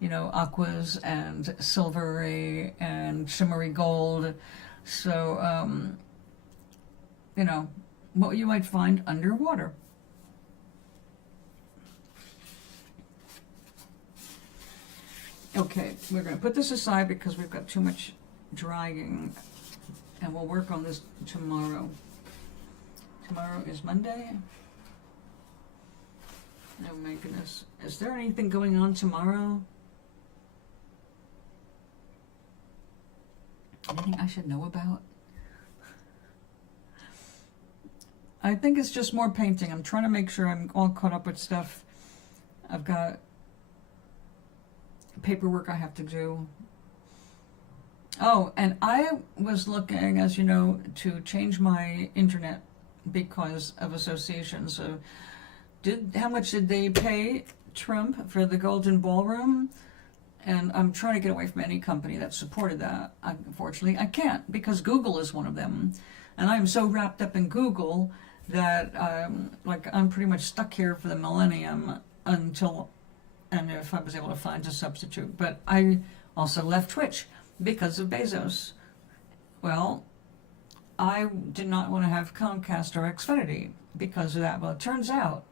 you know, aquas and silvery and shimmery gold. So, you know, what you might find underwater. Okay, we're going to put this aside because we've got too much drying, and we'll work on this tomorrow. Tomorrow is Monday. Oh my goodness. Is there anything going on tomorrow? Anything I should know about? I think it's just more painting. I'm trying to make sure I'm all caught up with stuff. I've got paperwork I have to do. Oh, and I was looking, as you know, to change my internet because of associations. So how much did they pay Trump for the Golden Ballroom? And I'm trying to get away from any company that supported that. Unfortunately, I can't because Google is one of them. And I'm so wrapped up in Google that I'm pretty much stuck here for the millennium until, and if I was able to find a substitute. But I also left Twitch because of Bezos. Well, I did not want to have Comcast or Xfinity because of that. Well, it turns out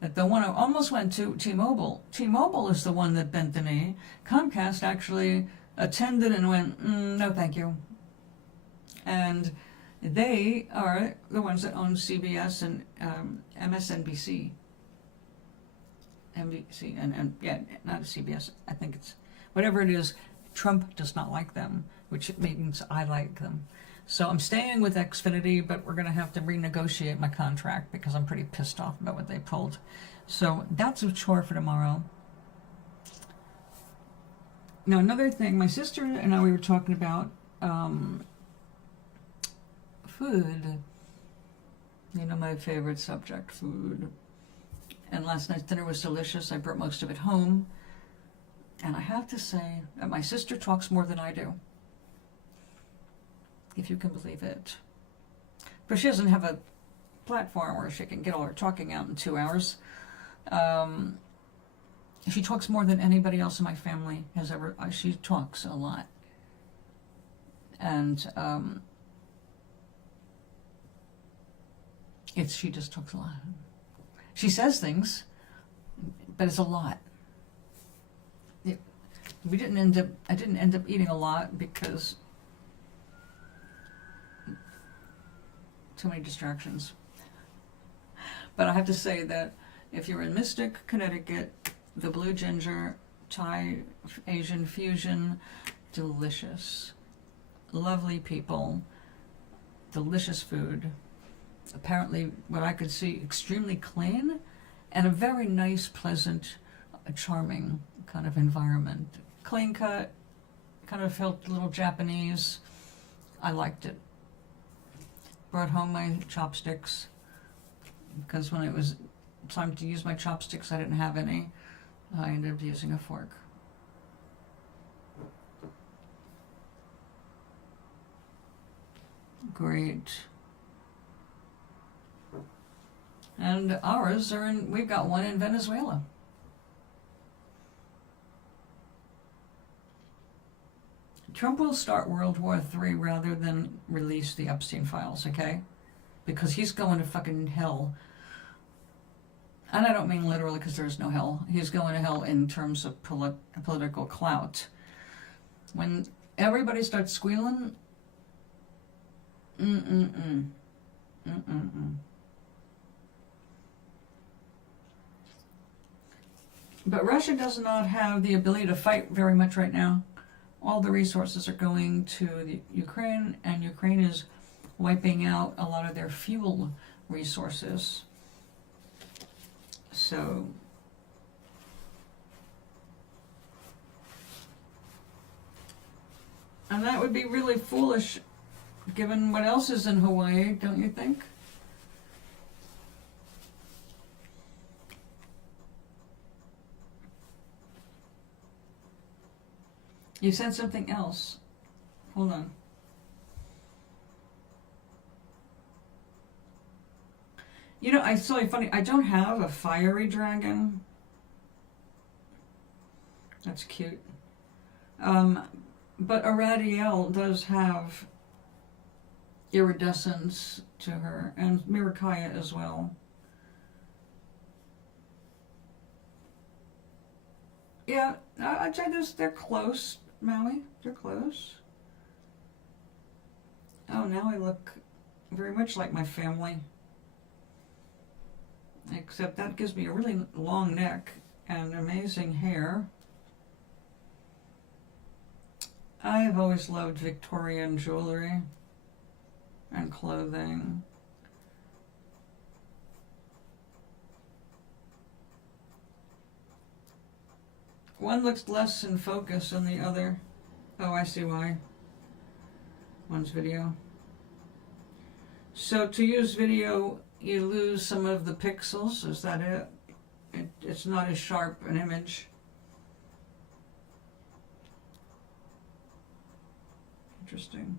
that the one I almost went to, T-Mobile. T-Mobile is the one that bent the knee. Comcast actually attended and went, no thank you. And they are the ones that own CBS and MSNBC. NBC, and yeah, not CBS. I think it's, whatever it is, Trump does not like them, which means I like them. So I'm staying with Xfinity, but we're going to have to renegotiate my contract because I'm pretty pissed off about what they pulled. So that's a chore for tomorrow. Now, another thing, my sister and I, we were talking about food. You know, my favorite subject, food. And last night's dinner was delicious. I brought most of it home. And I have to say that my sister talks more than I do, if you can believe it. But she doesn't have a platform where she can get all her talking out in 2 hours. She talks more than anybody else in my family has ever. She talks a lot. And she just talks a lot. She says things, but it's a lot. I didn't end up eating a lot because too many distractions. But I have to say that if you're in Mystic, Connecticut, the Blue Ginger Thai Asian fusion, delicious, lovely people, delicious food. Apparently, what I could see, extremely clean, and a very nice, pleasant, charming kind of environment. Clean cut, kind of felt a little Japanese. I liked it. Brought home my chopsticks because when it was time to use my chopsticks, I didn't have any. I ended up using a fork. Great. And ours are in, we've got one in Venezuela. Trump will start World War III rather than release the Epstein files, okay? Because he's going to fucking hell. And I don't mean literally because there's no hell. He's going to hell in terms of political clout. When everybody starts squealing, But Russia does not have the ability to fight very much right now. All the resources are going to the Ukraine, and Ukraine is wiping out a lot of their fuel resources. So And that would be really foolish given what else is in Hawaii, don't you think? You said something else. Hold on. You know, it's so funny. I don't have a fiery dragon. That's cute. But Aradiel does have iridescence to her, and Mirakaya as well. Yeah, I'd say they're close, Maui. They're close. Oh, now I look very much like my family. Except that gives me a really long neck and amazing hair. I have always loved Victorian jewelry and clothing. One looks less in focus than the other. Oh, I see why. One's video. So to use video, you lose some of the pixels. Is that it? It's not as sharp an image. Interesting.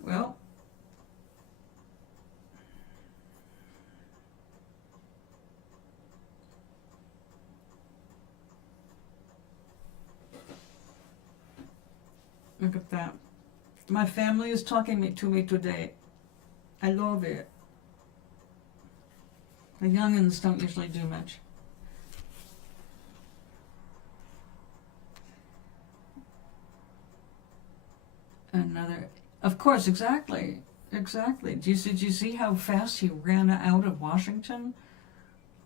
Well, look at that. My family is talking to me today. I love it. The youngins don't usually do much. Another, of course, exactly. Did you see how fast he ran out of Washington?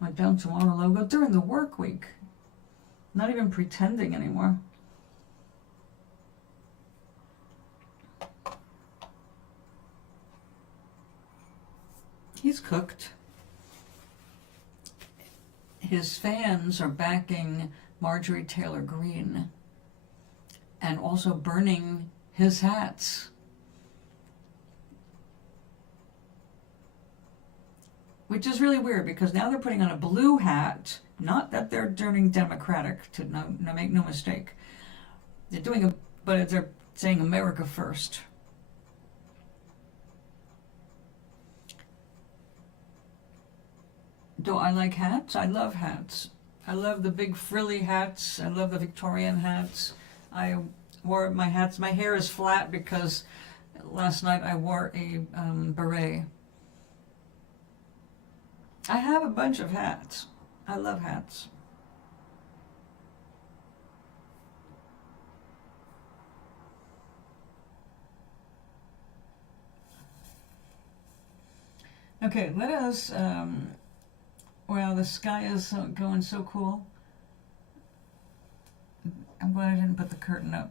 Went down to Mar-a-Lago during the work week. Not even pretending anymore. He's cooked. His fans are backing Marjorie Taylor Greene and also burning his hats. Which is really weird because now they're putting on a blue hat. Not that they're turning Democratic, to make no mistake. They're doing but they're saying America first. Do I like hats? I love hats. I love the big frilly hats. I love the Victorian hats. I wore my hats. My hair is flat because last night I wore a beret. I have a bunch of hats. I love hats. Okay, let us... Wow, the sky is going so cool. I'm glad I didn't put the curtain up.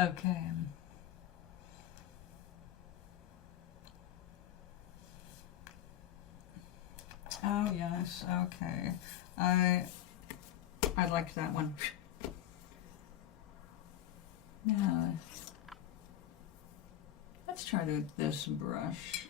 Okay. Oh yes, okay. I liked that one. Now let's try this brush.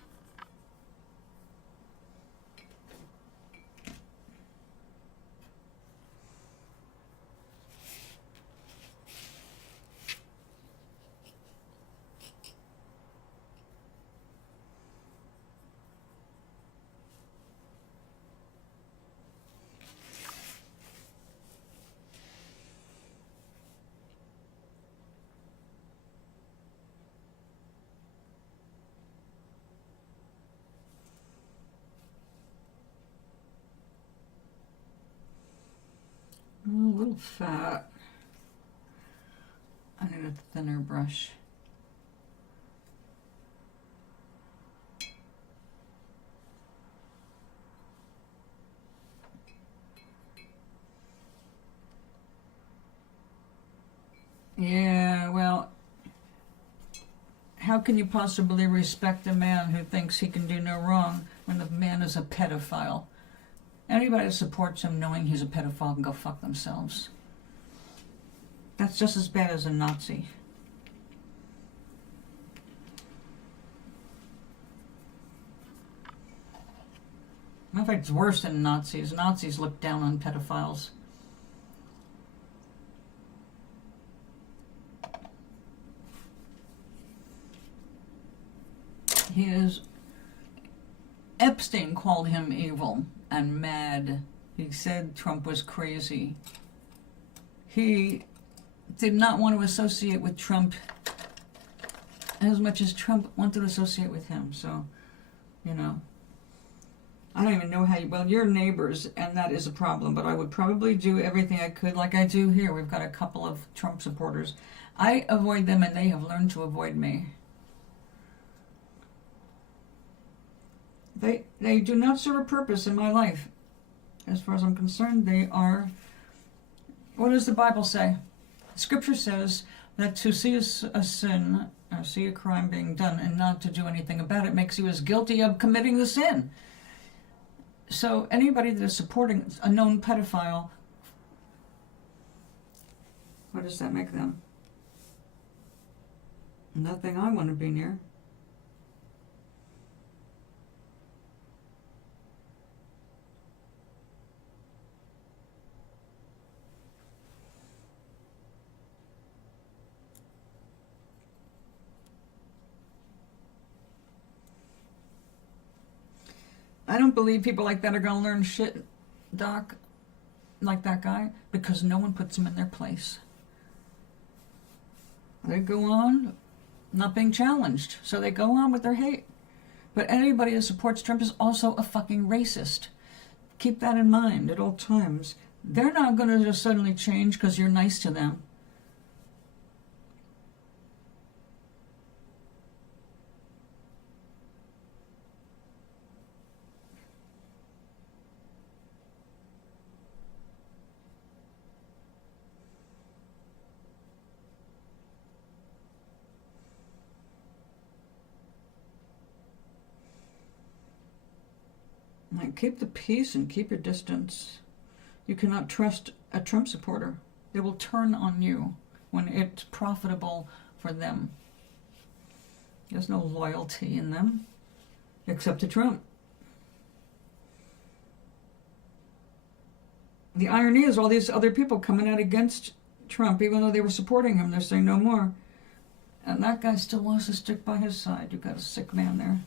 fat. I need a thinner brush. Yeah, well, how can you possibly respect a man who thinks he can do no wrong when the man is a pedophile? Anybody that supports him knowing he's a pedophile can go fuck themselves. That's just as bad as a Nazi. In fact, it's worse than Nazis. Nazis look down on pedophiles. Epstein called him evil and mad. He said Trump was crazy. He did not want to associate with Trump as much as Trump wanted to associate with him. So, you know, I don't even know how you, well, you're neighbors, and that is a problem, but I would probably do everything I could, like I do here. We've got a couple of Trump supporters. I avoid them, and they have learned to avoid me. They do not serve a purpose in my life. As far as I'm concerned, they are, what does the Bible say? Scripture says that to see a sin, or see a crime being done, and not to do anything about it makes you as guilty of committing the sin. So anybody that is supporting a known pedophile, what does that make them? Nothing I want to be near. I don't believe people like that are going to learn shit, Doc, like that guy, because no one puts them in their place. They go on not being challenged, so they go on with their hate. But anybody who supports Trump is also a fucking racist. Keep that in mind at all times. They're not going to just suddenly change because you're nice to them. Like, keep the peace and keep your distance. You cannot trust a Trump supporter. They will turn on you when it's profitable for them. There's no loyalty in them, except to Trump. The irony is all these other people coming out against Trump, even though they were supporting him, they're saying no more. And that guy still wants to stick by his side. You've got a sick man there.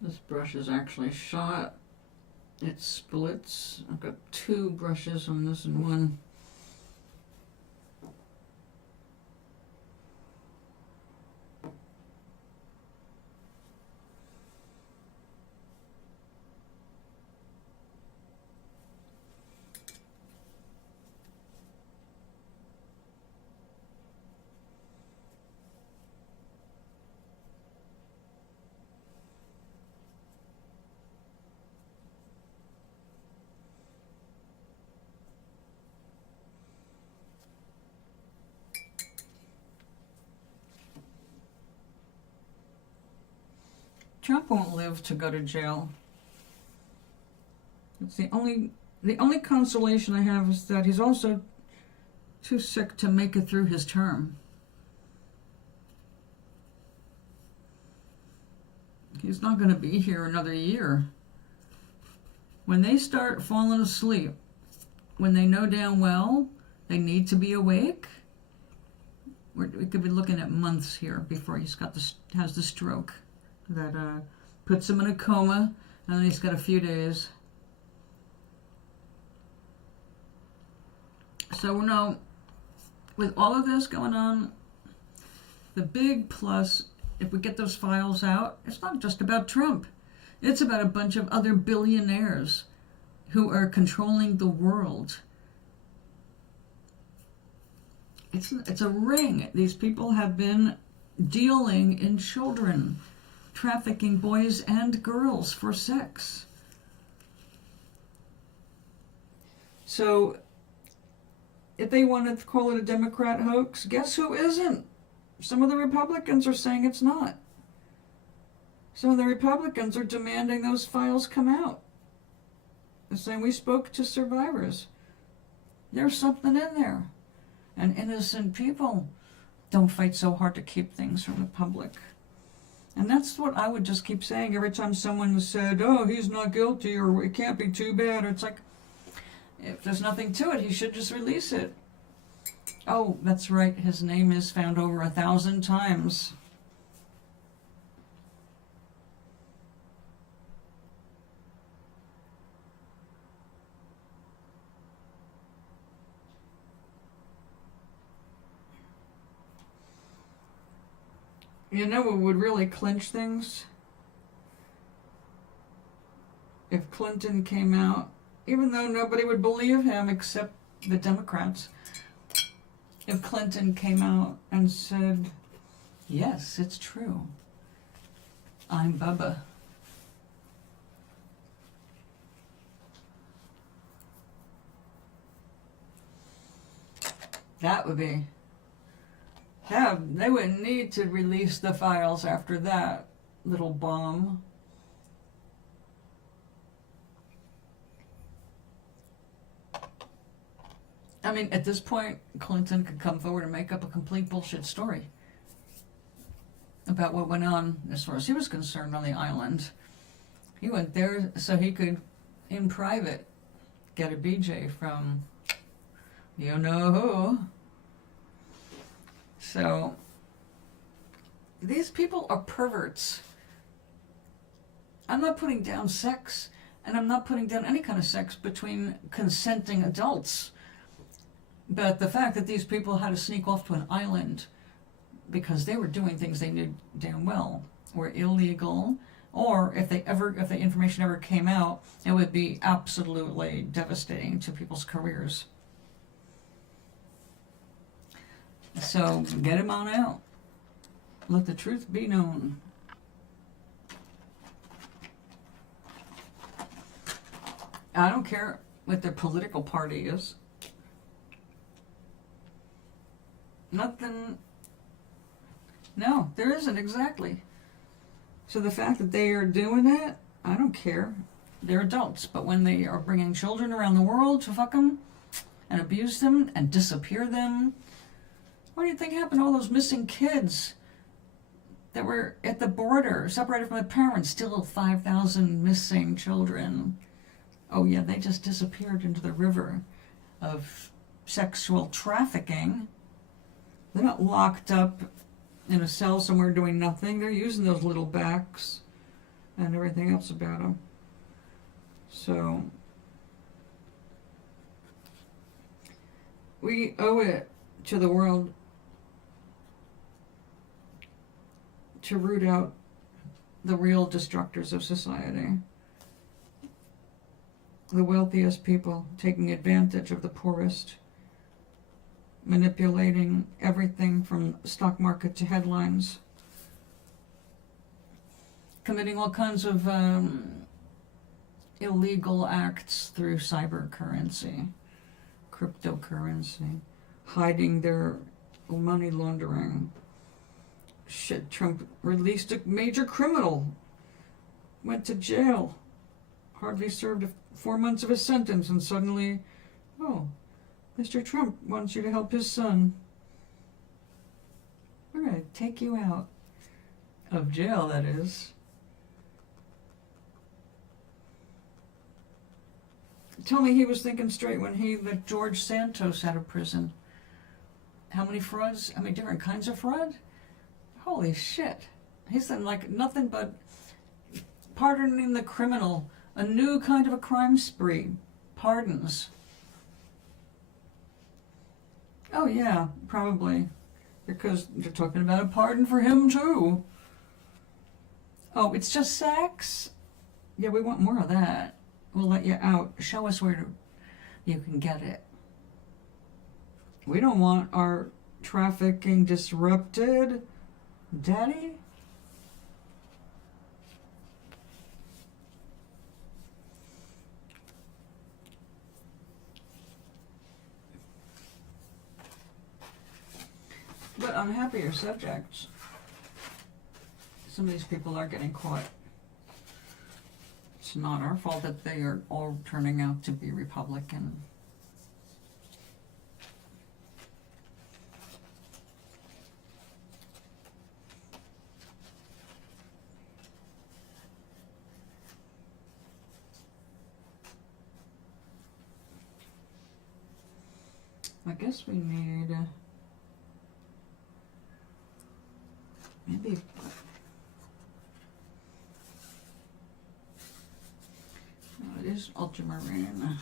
This brush is actually shot. It splits. I've got two brushes on this and one. Trump won't live to go to jail. It's the only consolation I have is that he's also too sick to make it through his term. He's not going to be here another year. When they start falling asleep, when they know damn well they need to be awake, we could be looking at months here before he's has the stroke that puts him in a coma, and then he's got a few days. So no, with all of this going on, the big plus, if we get those files out, it's not just about Trump. It's about a bunch of other billionaires who are controlling the world. It's a ring. These people have been dealing in children, trafficking boys and girls for sex. So, if they want to call it a Democrat hoax, guess who isn't? Some of the Republicans are saying it's not. Some of the Republicans are demanding those files come out. They're saying we spoke to survivors. There's something in there. And innocent people don't fight so hard to keep things from the public. And that's what I would just keep saying every time someone said, oh, he's not guilty, or it can't be too bad. Or it's like, if there's nothing to it, he should just release it. Oh, that's right, his name is found over 1,000 times. You know what would really clinch things? If Clinton came out, even though nobody would believe him except the Democrats, if Clinton came out and said, yes, it's true, I'm Bubba. That would be... Yeah, they wouldn't need to release the files after that little bomb. I mean, at this point, Clinton could come forward and make up a complete bullshit story about what went on as far as he was concerned on the island. He went there so he could, in private, get a BJ from you know who. So, these people are perverts. I'm not putting down sex, and I'm not putting down any kind of sex between consenting adults. But the fact that these people had to sneak off to an island because they were doing things they knew damn well were illegal, or if the information ever came out, it would be absolutely devastating to people's careers. So get him on out. Let the truth be known. I don't care what their political party is. Nothing. No, there isn't exactly. So the fact that they are doing that, I don't care. They're adults. But when they are bringing children around the world to fuck them and abuse them and disappear them, what do you think happened to all those missing kids that were at the border, separated from their parents? Still 5,000 missing children. Oh yeah, they just disappeared into the river of sexual trafficking. They're not locked up in a cell somewhere doing nothing. They're using those little backs and everything else about them. So we owe it to the world to root out the real destructors of society. The wealthiest people taking advantage of the poorest, manipulating everything from stock market to headlines, committing all kinds of illegal acts through cybercurrency, cryptocurrency, hiding their money laundering. Shit, Trump released a major criminal, went to jail, hardly served 4 months of a sentence, and suddenly, oh, Mr. Trump wants you to help his son. We're going to take you out of jail, that is. Tell me he was thinking straight when he let George Santos out of prison. How many frauds? How many different kinds of fraud? Holy shit. He's done like nothing but pardoning the criminal. A new kind of a crime spree. Pardons. Oh yeah, probably. Because they're talking about a pardon for him too. Oh, it's just sex? Yeah, we want more of that. We'll let you out. Show us where you can get it. We don't want our trafficking disrupted. Daddy? But on happier subjects, some of these people are getting caught. It's not our fault that they are all turning out to be Republican. I guess we need maybe it is ultramarine.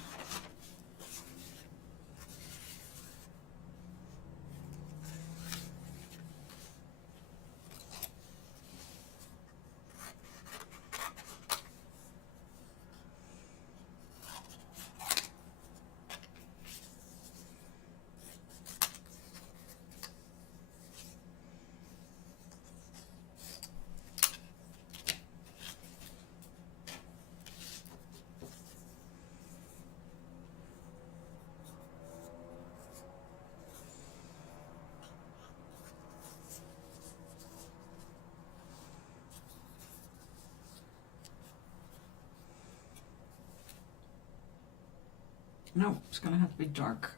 No, it's gonna have to be dark.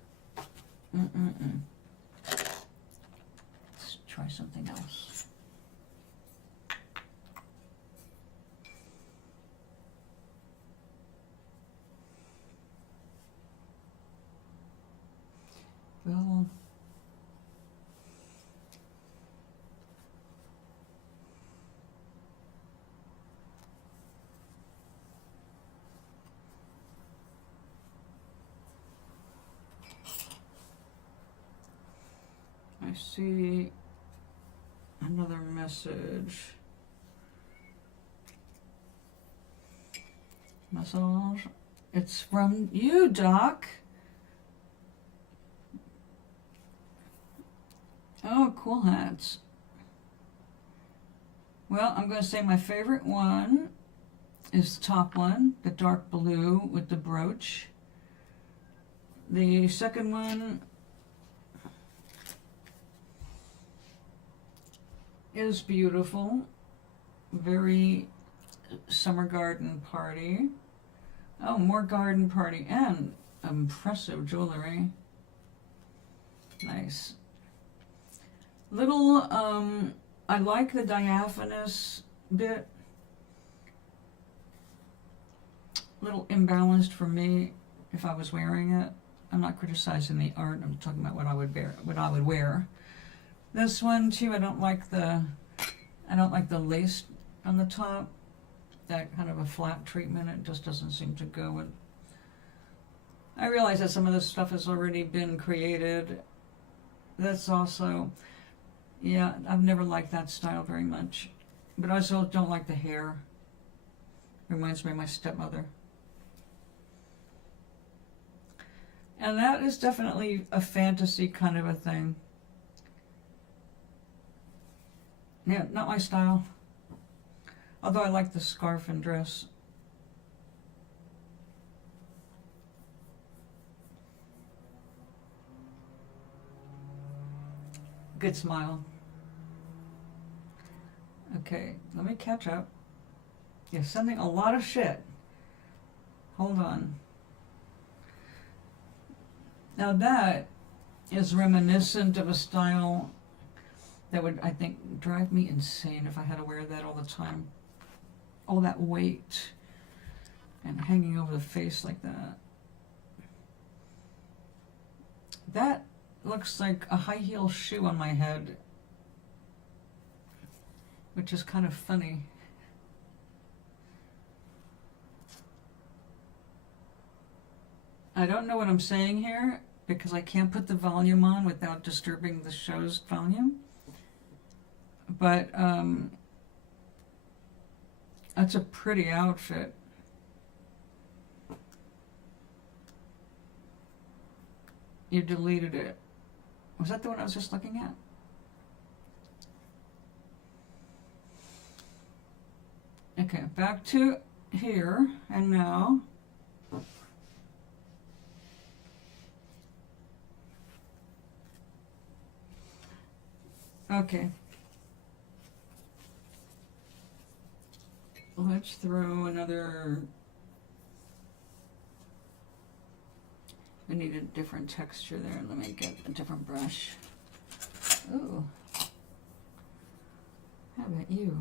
Let's try something else. Well, I see another message. Massage. It's from you, Doc. Oh, cool hats. Well, I'm going to say my favorite one is the top one, the dark blue with the brooch. The second one is beautiful, very summer garden party. Oh, more garden party and impressive jewelry. Nice. Little, I like the diaphanous bit. Little imbalanced for me if I was wearing it. I'm not criticizing the art. I'm talking about what I would wear. This one too, I don't like the lace on the top. That kind of a flat treatment, it just doesn't seem to go with. I realize that some of this stuff has already been created. That's also, yeah, I've never liked that style very much. But I also don't like the hair. Reminds me of my stepmother. And that is definitely a fantasy kind of a thing. Yeah, not my style. Although I like the scarf and dress. Good smile. Okay, let me catch up. You're sending a lot of shit. Hold on. Now that is reminiscent of a style that would, I think, drive me insane if I had to wear that all the time. All that weight and hanging over the face like that. That looks like a high heel shoe on my head, which is kind of funny. I don't know what I'm saying here because I can't put the volume on without disturbing the show's volume. But that's a pretty outfit. You deleted it. Was that the one I was just looking at? Okay, back to here and now. Okay. Let's throw another. I need a different texture there. Let me get a different brush. Ooh. How about you?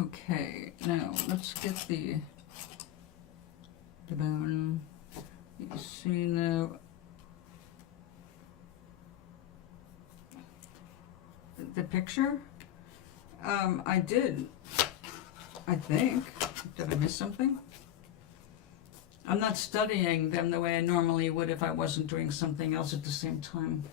Okay, now let's get the bone. You see now the picture? I did. I think. Did I miss something? I'm not studying them the way I normally would if I wasn't doing something else at the same time.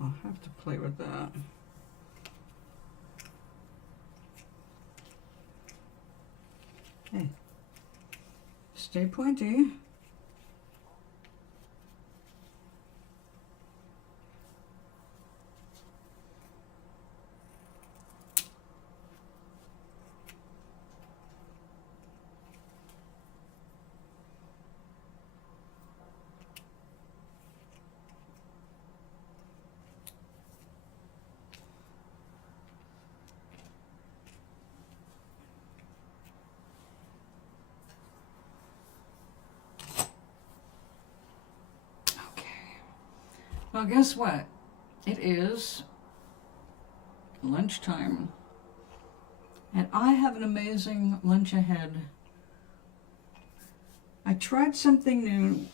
I'll have to play with that. Hey, stay pointy. Well, guess what? It is lunchtime. And I have an amazing lunch ahead. I tried something new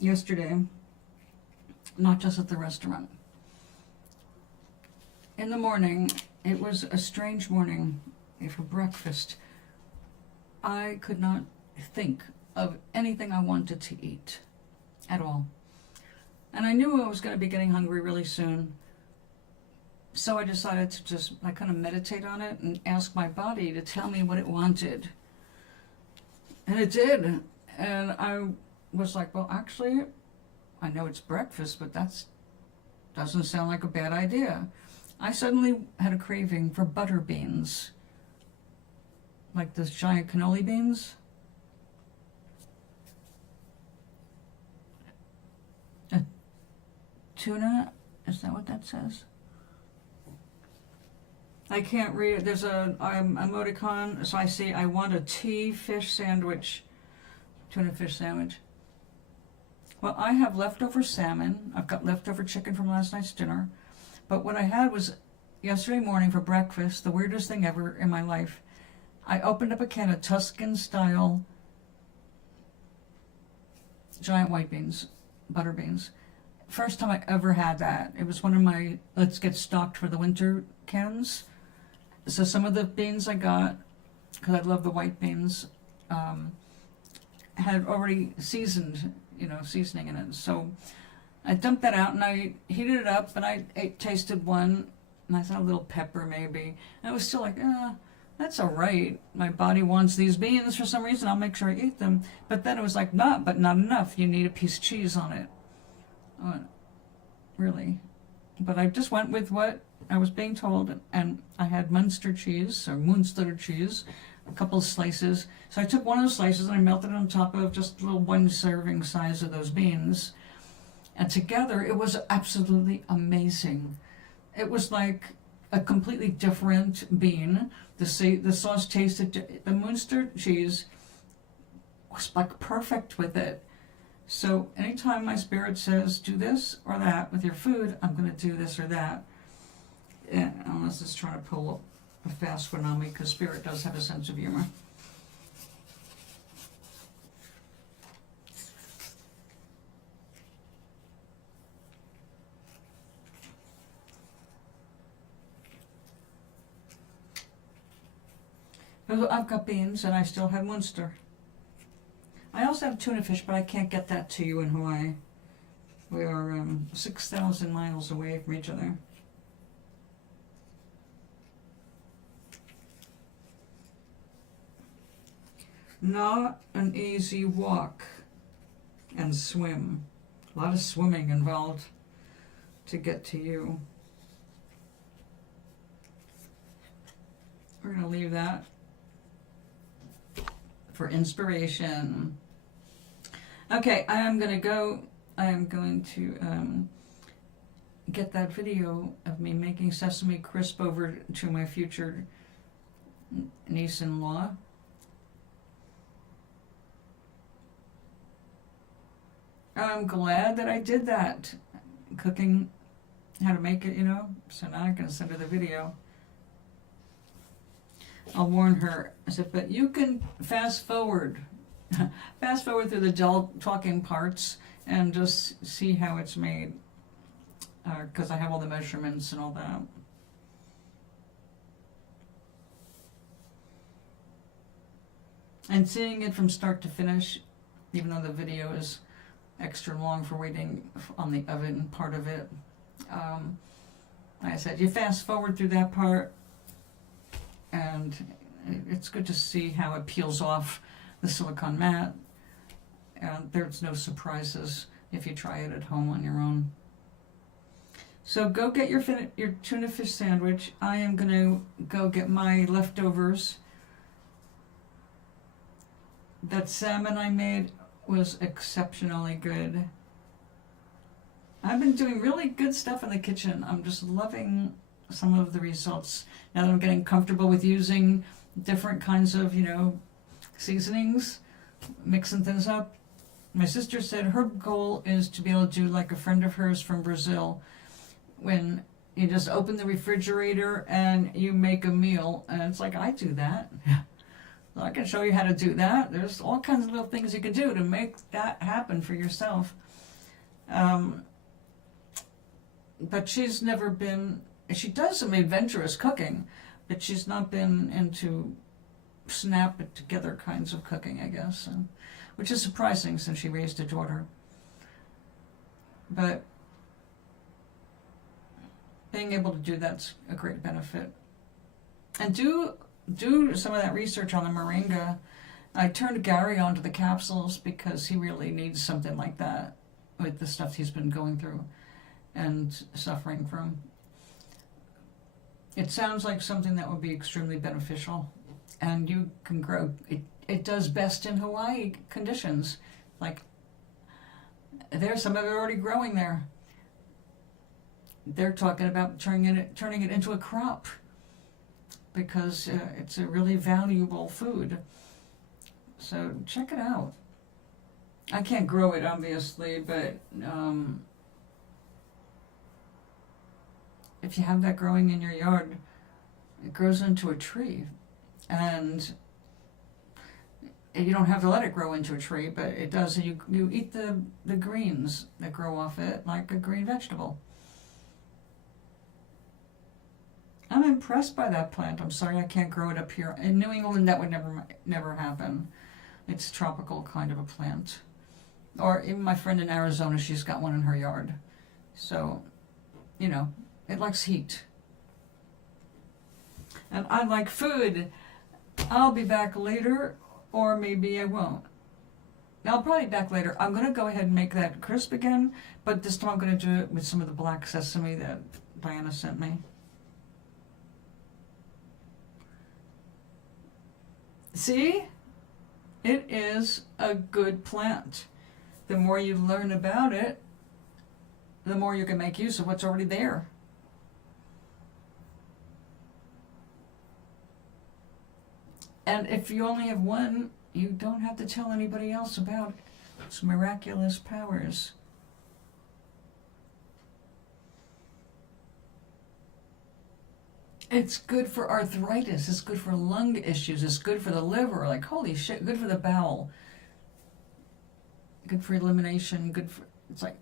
yesterday, not just at the restaurant. In the morning, it was a strange morning for breakfast. I could not think of anything I wanted to eat at all. And I knew I was going to be getting hungry really soon. So I decided to just, I kind of meditate on it and ask my body to tell me what it wanted. And it did. And I was like, well, actually, I know it's breakfast, but that doesn't sound like a bad idea. I suddenly had a craving for butter beans. Like those giant cannoli beans. Tuna? Is that what that says? I can't read it. There's a emoticon, so I see I want a tea fish sandwich. Tuna fish sandwich. Well, I have leftover salmon. I've got leftover chicken from last night's dinner. But what I had was yesterday morning for breakfast, the weirdest thing ever in my life. I opened up a can of Tuscan-style giant white beans, butter beans. First time I ever had that. It was one of my let's get stocked for the winter cans. So some of the beans I got, because I love the white beans, had already seasoned, seasoning in it. So I dumped that out and I heated it up and I tasted one and I thought a little pepper maybe. And I was still like, that's all right. My body wants these beans for some reason. I'll make sure I eat them. But then it was like, not enough. You need a piece of cheese on it. Really? But I just went with what I was being told, and I had Munster cheese, a couple of slices. So I took one of those slices and I melted it on top of just a little one serving size of those beans. And together, it was absolutely amazing. It was like a completely different bean. The sauce tasted, the Munster cheese was like perfect with it. So anytime my spirit says do this or that with your food, I'm going to do this or that. And unless it's trying to pull up a fast one on me, because spirit does have a sense of humor. I've got beans and I still have Munster. I also have tuna fish, but I can't get that to you in Hawaii. We are 6,000 miles away from each other. Not an easy walk and swim. A lot of swimming involved to get to you. We're going to leave that for inspiration. Okay, I am going to get that video of me making sesame crisp over to my future niece-in-law. I'm glad that I did that. Cooking, how to make it, So now I'm going to send her the video. I'll warn her. I said, but you can fast forward through the dull talking parts and just see how it's made. Because I have all the measurements and all that. And seeing it from start to finish, even though the video is extra long for waiting on the oven part of it. Like I said, you fast forward through that part, and it's good to see how it peels off the silicone mat. And there's no surprises if you try it at home on your own. So go get your tuna fish sandwich. I am going to go get my leftovers. That salmon I made was exceptionally good. I've been doing really good stuff in the kitchen. I'm just loving some of the results. Now that I'm getting comfortable with using different kinds of, seasonings, mixing things up. My sister said her goal is to be able to do like a friend of hers from Brazil. When You just open the refrigerator and you make a meal, and it's like, I do that. So I can show you how to do that. There's all kinds of little things you can do to make that happen for yourself. But she's never been, she does some adventurous cooking, but she's not been into snap it together kinds of cooking, I guess, which is surprising since she raised a daughter. But being able to do that's a great benefit. And do some of that research on the moringa. I turned Gary onto the capsules because he really needs something like that with the stuff he's been going through and suffering from. It sounds like something that would be extremely beneficial, and you can grow. It does best in Hawaii conditions. Like, there's some of it already growing there. They're talking about turning it into a crop because it's a really valuable food. So check it out. I can't grow it, obviously, but if you have that growing in your yard, it grows into a tree. And you don't have to let it grow into a tree, but it does. You eat the greens that grow off it like a green vegetable. I'm impressed by that plant. I'm sorry I can't grow it up here. In New England, that would never happen. It's a tropical kind of a plant. Or even my friend in Arizona, she's got one in her yard. So, you know, it likes heat. And I like food. I'll be back later, or maybe I won't. I'll probably be back later. I'm going to go ahead and make that crisp again, but this time I'm going to do it with some of the black sesame that Diana sent me. See? It is a good plant. The more you learn about it, the more you can make use of what's already there. And if you only have one, you don't have to tell anybody else about its miraculous powers. It's good for arthritis. It's good for lung issues. It's good for the liver. Like, holy shit, good for the bowel. Good for elimination. Good for, it's like,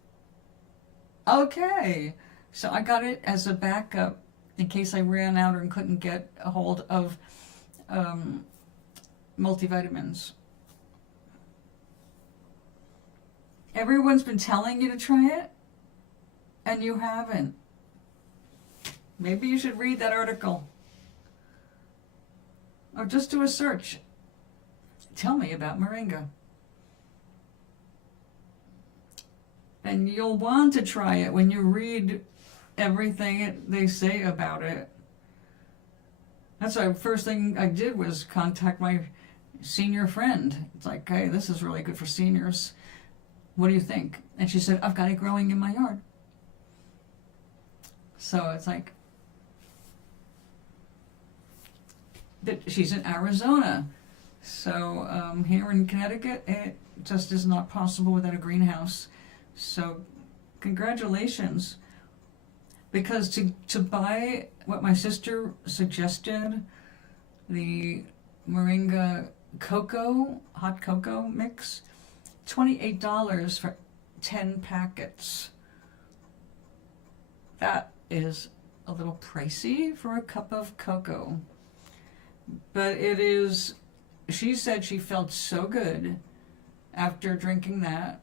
okay. So I got it as a backup in case I ran out and couldn't get a hold of multivitamins. Everyone's been telling you to try it, and you haven't. Maybe you should read that article. Or just do a search. Tell me about moringa. And you'll want to try it when you read everything they say about it. That's why the first thing I did was contact my senior friend. It's like, hey, this is really good for seniors. What do you think? And she said, I've got it growing in my yard. So it's like, but she's in Arizona. So here in Connecticut, it just is not possible without a greenhouse. So congratulations. Because to buy what my sister suggested, the moringa cocoa, hot cocoa mix, $28 for 10 packets. That is a little pricey for a cup of cocoa. But it is, she said she felt so good after drinking that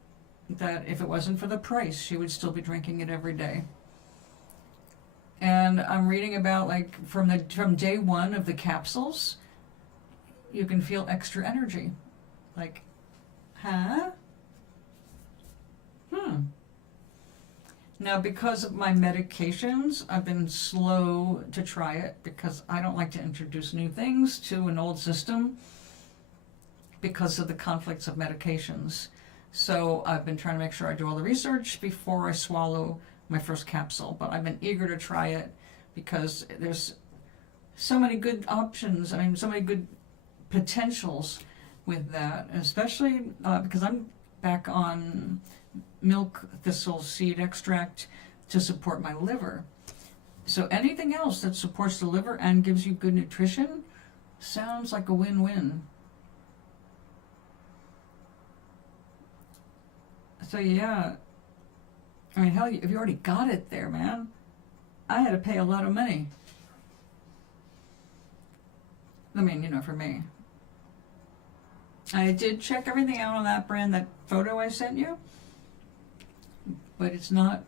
if it wasn't for the price, she would still be drinking it every day. And I'm reading about, like, from day one of the capsules, you can feel extra energy. Like, huh? Now, because of my medications, I've been slow to try it because I don't like to introduce new things to an old system because of the conflicts of medications. So I've been trying to make sure I do all the research before I swallow my first capsule. But I've been eager to try it because there's so many good options. I mean, so many good potentials with that, especially because I'm back on milk thistle seed extract to support my liver. So anything else that supports the liver and gives you good nutrition sounds like a win-win. So yeah, I mean, hell, if you already got it there, man, I had to pay a lot of money. I mean, you know, for me. I did check everything out on that brand, that photo I sent you, but it's not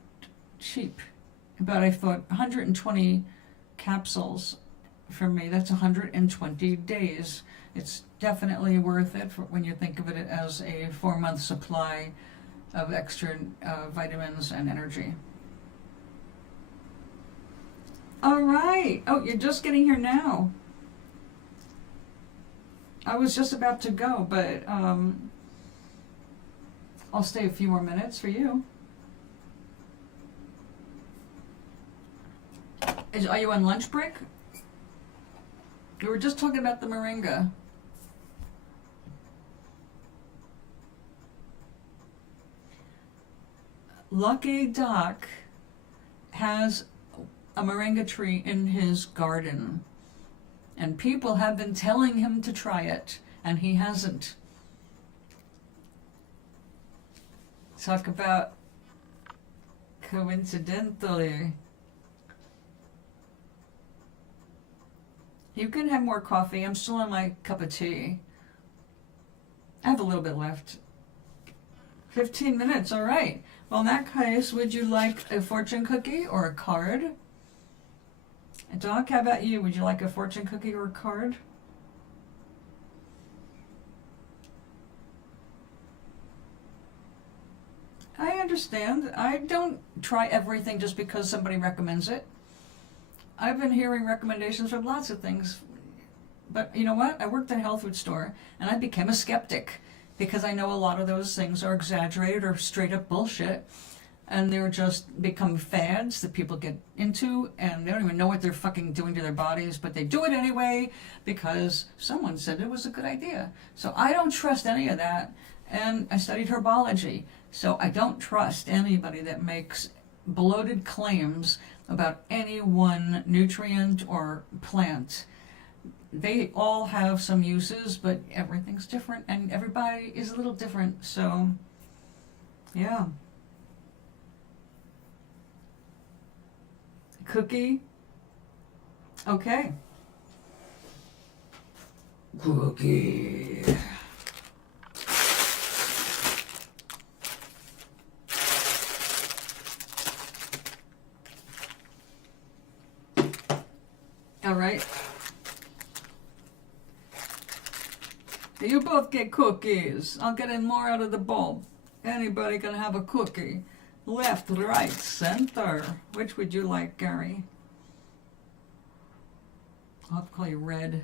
cheap. But I thought 120 capsules for me, that's 120 days. It's definitely worth it for when you think of it as a 4-month supply of extra vitamins and energy. All right. Oh, you're just getting here now. I was just about to go, but I'll stay a few more minutes for you. Are you on lunch break? We were just talking about the moringa. Lucky Doc has a moringa tree in his garden, and people have been telling him to try it, and he hasn't. Talk about coincidentally. You can have more coffee. I'm still on my cup of tea. I have a little bit left. 15 minutes, all right. Well, in that case, would you like a fortune cookie or a card? And Doc, how about you? Would you like a fortune cookie or a card? I understand. I don't try everything just because somebody recommends it. I've been hearing recommendations for lots of things. But you know what? I worked in a health food store, and I became a skeptic because I know a lot of those things are exaggerated or straight up bullshit. And they're just become fads that people get into, and they don't even know what they're fucking doing to their bodies, but they do it anyway because someone said it was a good idea. So I don't trust any of that. And I studied herbology, so I don't trust anybody that makes bloated claims about any one nutrient or plant. They all have some uses, but everything's different, and everybody is a little different. So, yeah. Cookie? Okay. Cookie. All right. You both get cookies. I'll get in more out of the bulb. Anybody can have a cookie. Left, right, center. Which would you like, Gary? I'll have to call you Red.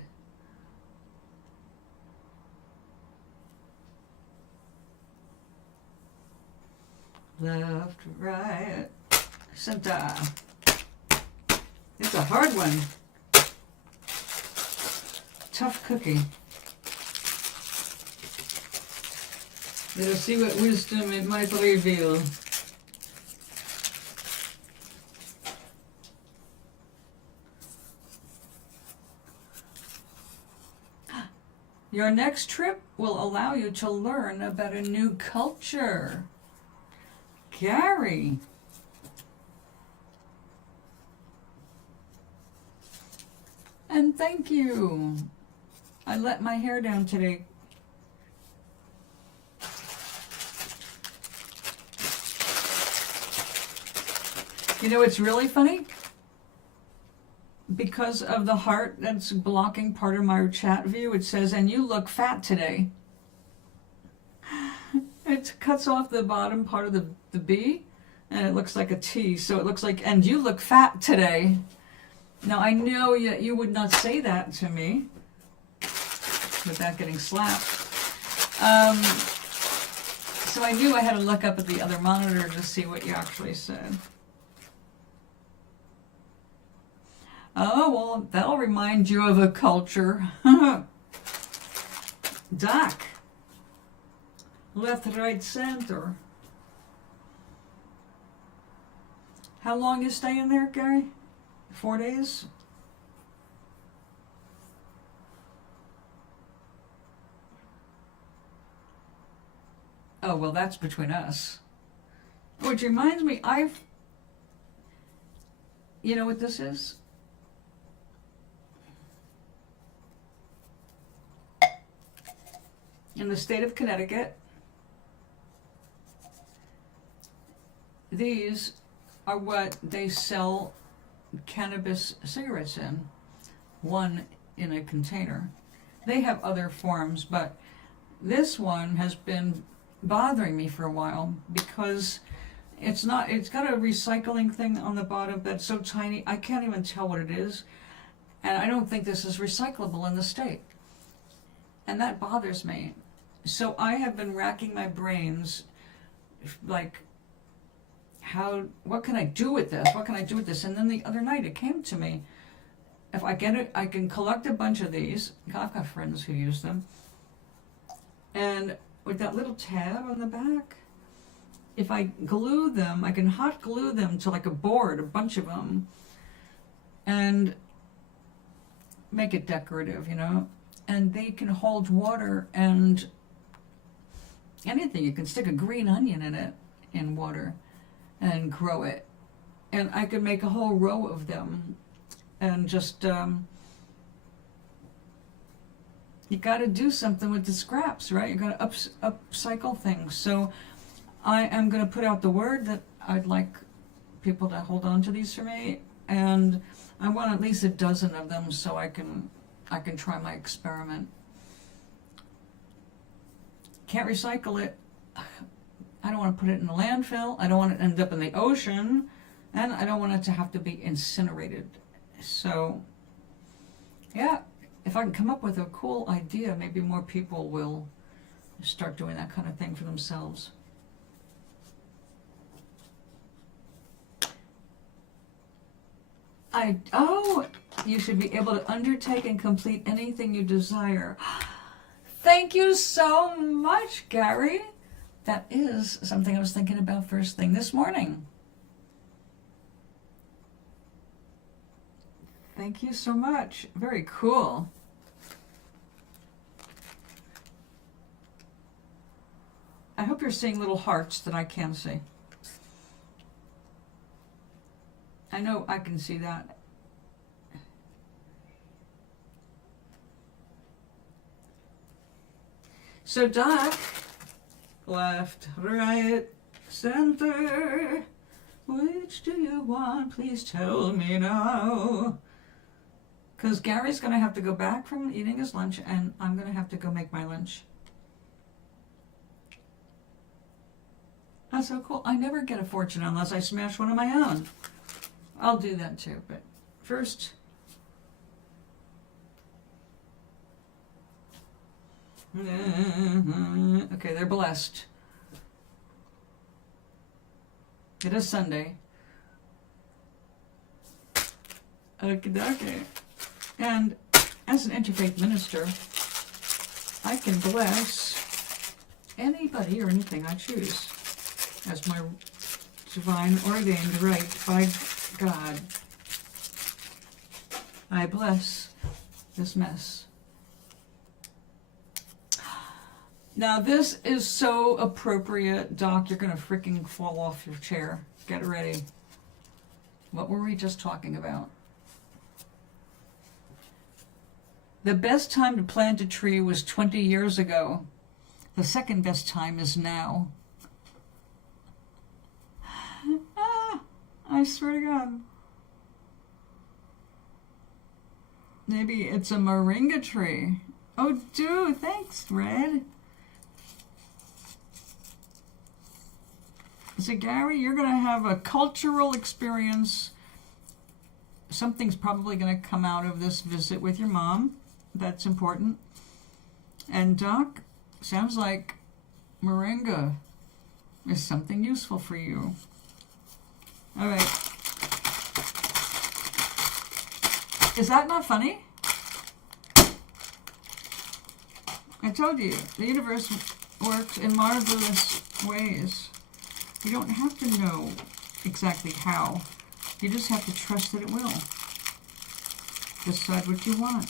Left, right, center. It's a hard one. Tough cookie. Let us see what wisdom it might reveal. Your next trip will allow you to learn about a new culture. Gary. And thank you. I let my hair down today. You know, it's really funny. Because of the heart that's blocking part of my chat view, it says, and you look fat today. It cuts off the bottom part of the B, and it looks like a T. So it looks like, and you look fat today. Now, I know you would not say that to me without getting slapped. So I knew I had to look up at the other monitor to see what you actually said. Oh, well, that'll remind you of a culture. Doc. Left, right, center. How long you staying there, Gary? 4 days. Oh, well, that's between us. Which reminds me, you know what this is? In the state of Connecticut, these are what they sell cannabis cigarettes in, one in a container. They have other forms, but this one has been bothering me for a while because it's got a recycling thing on the bottom that's so tiny I can't even tell what it is, and I don't think this is recyclable in the state, and that bothers me. So I have been racking my brains, like, what can I do with this? What can I do with this? And then the other night it came to me, if I get it, I can collect a bunch of these. I've got friends who use them. And with that little tab on the back, if I glue them, I can hot glue them to like a board, a bunch of them, and make it decorative, you know? And they can hold water and anything. You can stick a green onion in it, in water, and grow it. And I could make a whole row of them and just, you got to do something with the scraps, right? You got to upcycle things. So I am going to put out the word that I'd like people to hold on to these for me, and I want at least a dozen of them so I can try my experiment. Can't recycle it. I don't want to put it in the landfill. I don't want it to end up in the ocean, and I don't want it to have to be incinerated. So, yeah, if I can come up with a cool idea, maybe more people will start doing that kind of thing for themselves. You should be able to undertake and complete anything you desire. Thank you so much, Gary. That is something I was thinking about first thing this morning. Thank you so much. Very cool. I hope you're seeing little hearts that I can't see. I know I can see that. So Doc, left, right, center, which do you want? Please tell me now. Because Gary's going to have to go back from eating his lunch, and I'm going to have to go make my lunch. That's so cool. I never get a fortune unless I smash one of my own. I'll do that too, but first... Okay, they're blessed. It is Sunday. Okay. And as an interfaith minister, I can bless anybody or anything I choose as my divine ordained right by God. I bless this mess. Now this is so appropriate, Doc. You're going to freaking fall off your chair. Get ready. What were we just talking about? The best time to plant a tree was 20 years ago. The second best time is now. I swear to God. Maybe it's a moringa tree. Oh, dude, thanks, Red. So, Gary, you're going to have a cultural experience. Something's probably going to come out of this visit with your mom. That's important. And, Doc, sounds like moringa is something useful for you. All right. Is that not funny? I told you, the universe works in marvelous ways. You don't have to know exactly how. You just have to trust that it will. Decide what you want.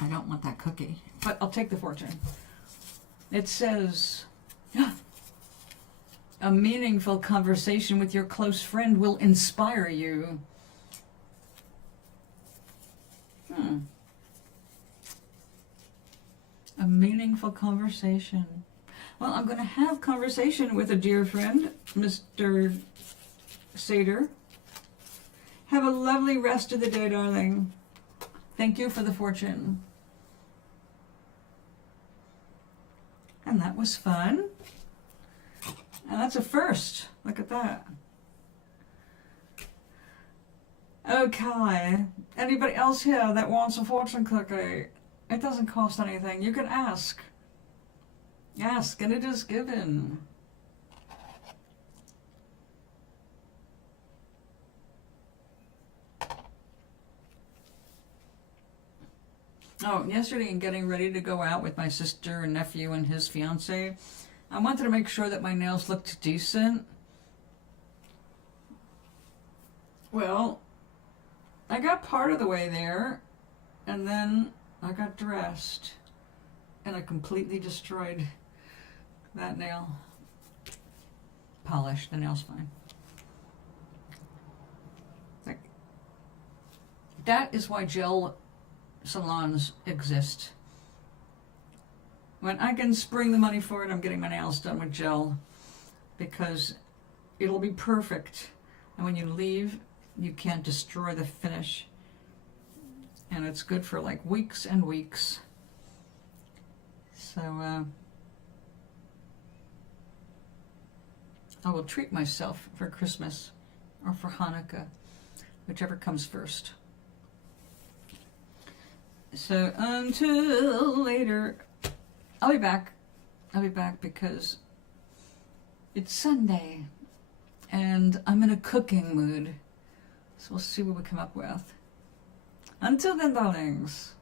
I don't want that cookie, but I'll take the fortune. It says, a meaningful conversation with your close friend will inspire you. A meaningful conversation. Well, I'm going to have conversation with a dear friend, Mr. Sater. Have a lovely rest of the day, darling. Thank you for the fortune. And that was fun. And that's a first. Look at that. Okay. Anybody else here that wants a fortune cookie? It doesn't cost anything. You can ask. Ask, and it is given. Oh, yesterday in getting ready to go out with my sister and nephew and his fiance, I wanted to make sure that my nails looked decent. Well, I got part of the way there, and then I got dressed, and I completely destroyed that nail. Polish, the nail's fine. Like, that is why gel salons exist. When I can spring the money for it, I'm getting my nails done with gel, because it'll be perfect, and when you leave, you can't destroy the finish, and it's good for like weeks and weeks. So I will treat myself for Christmas or for Hanukkah, whichever comes first. So until later, I'll be back. I'll be back because it's Sunday and I'm in a cooking mood. So we'll see what we come up with. Until then, darlings.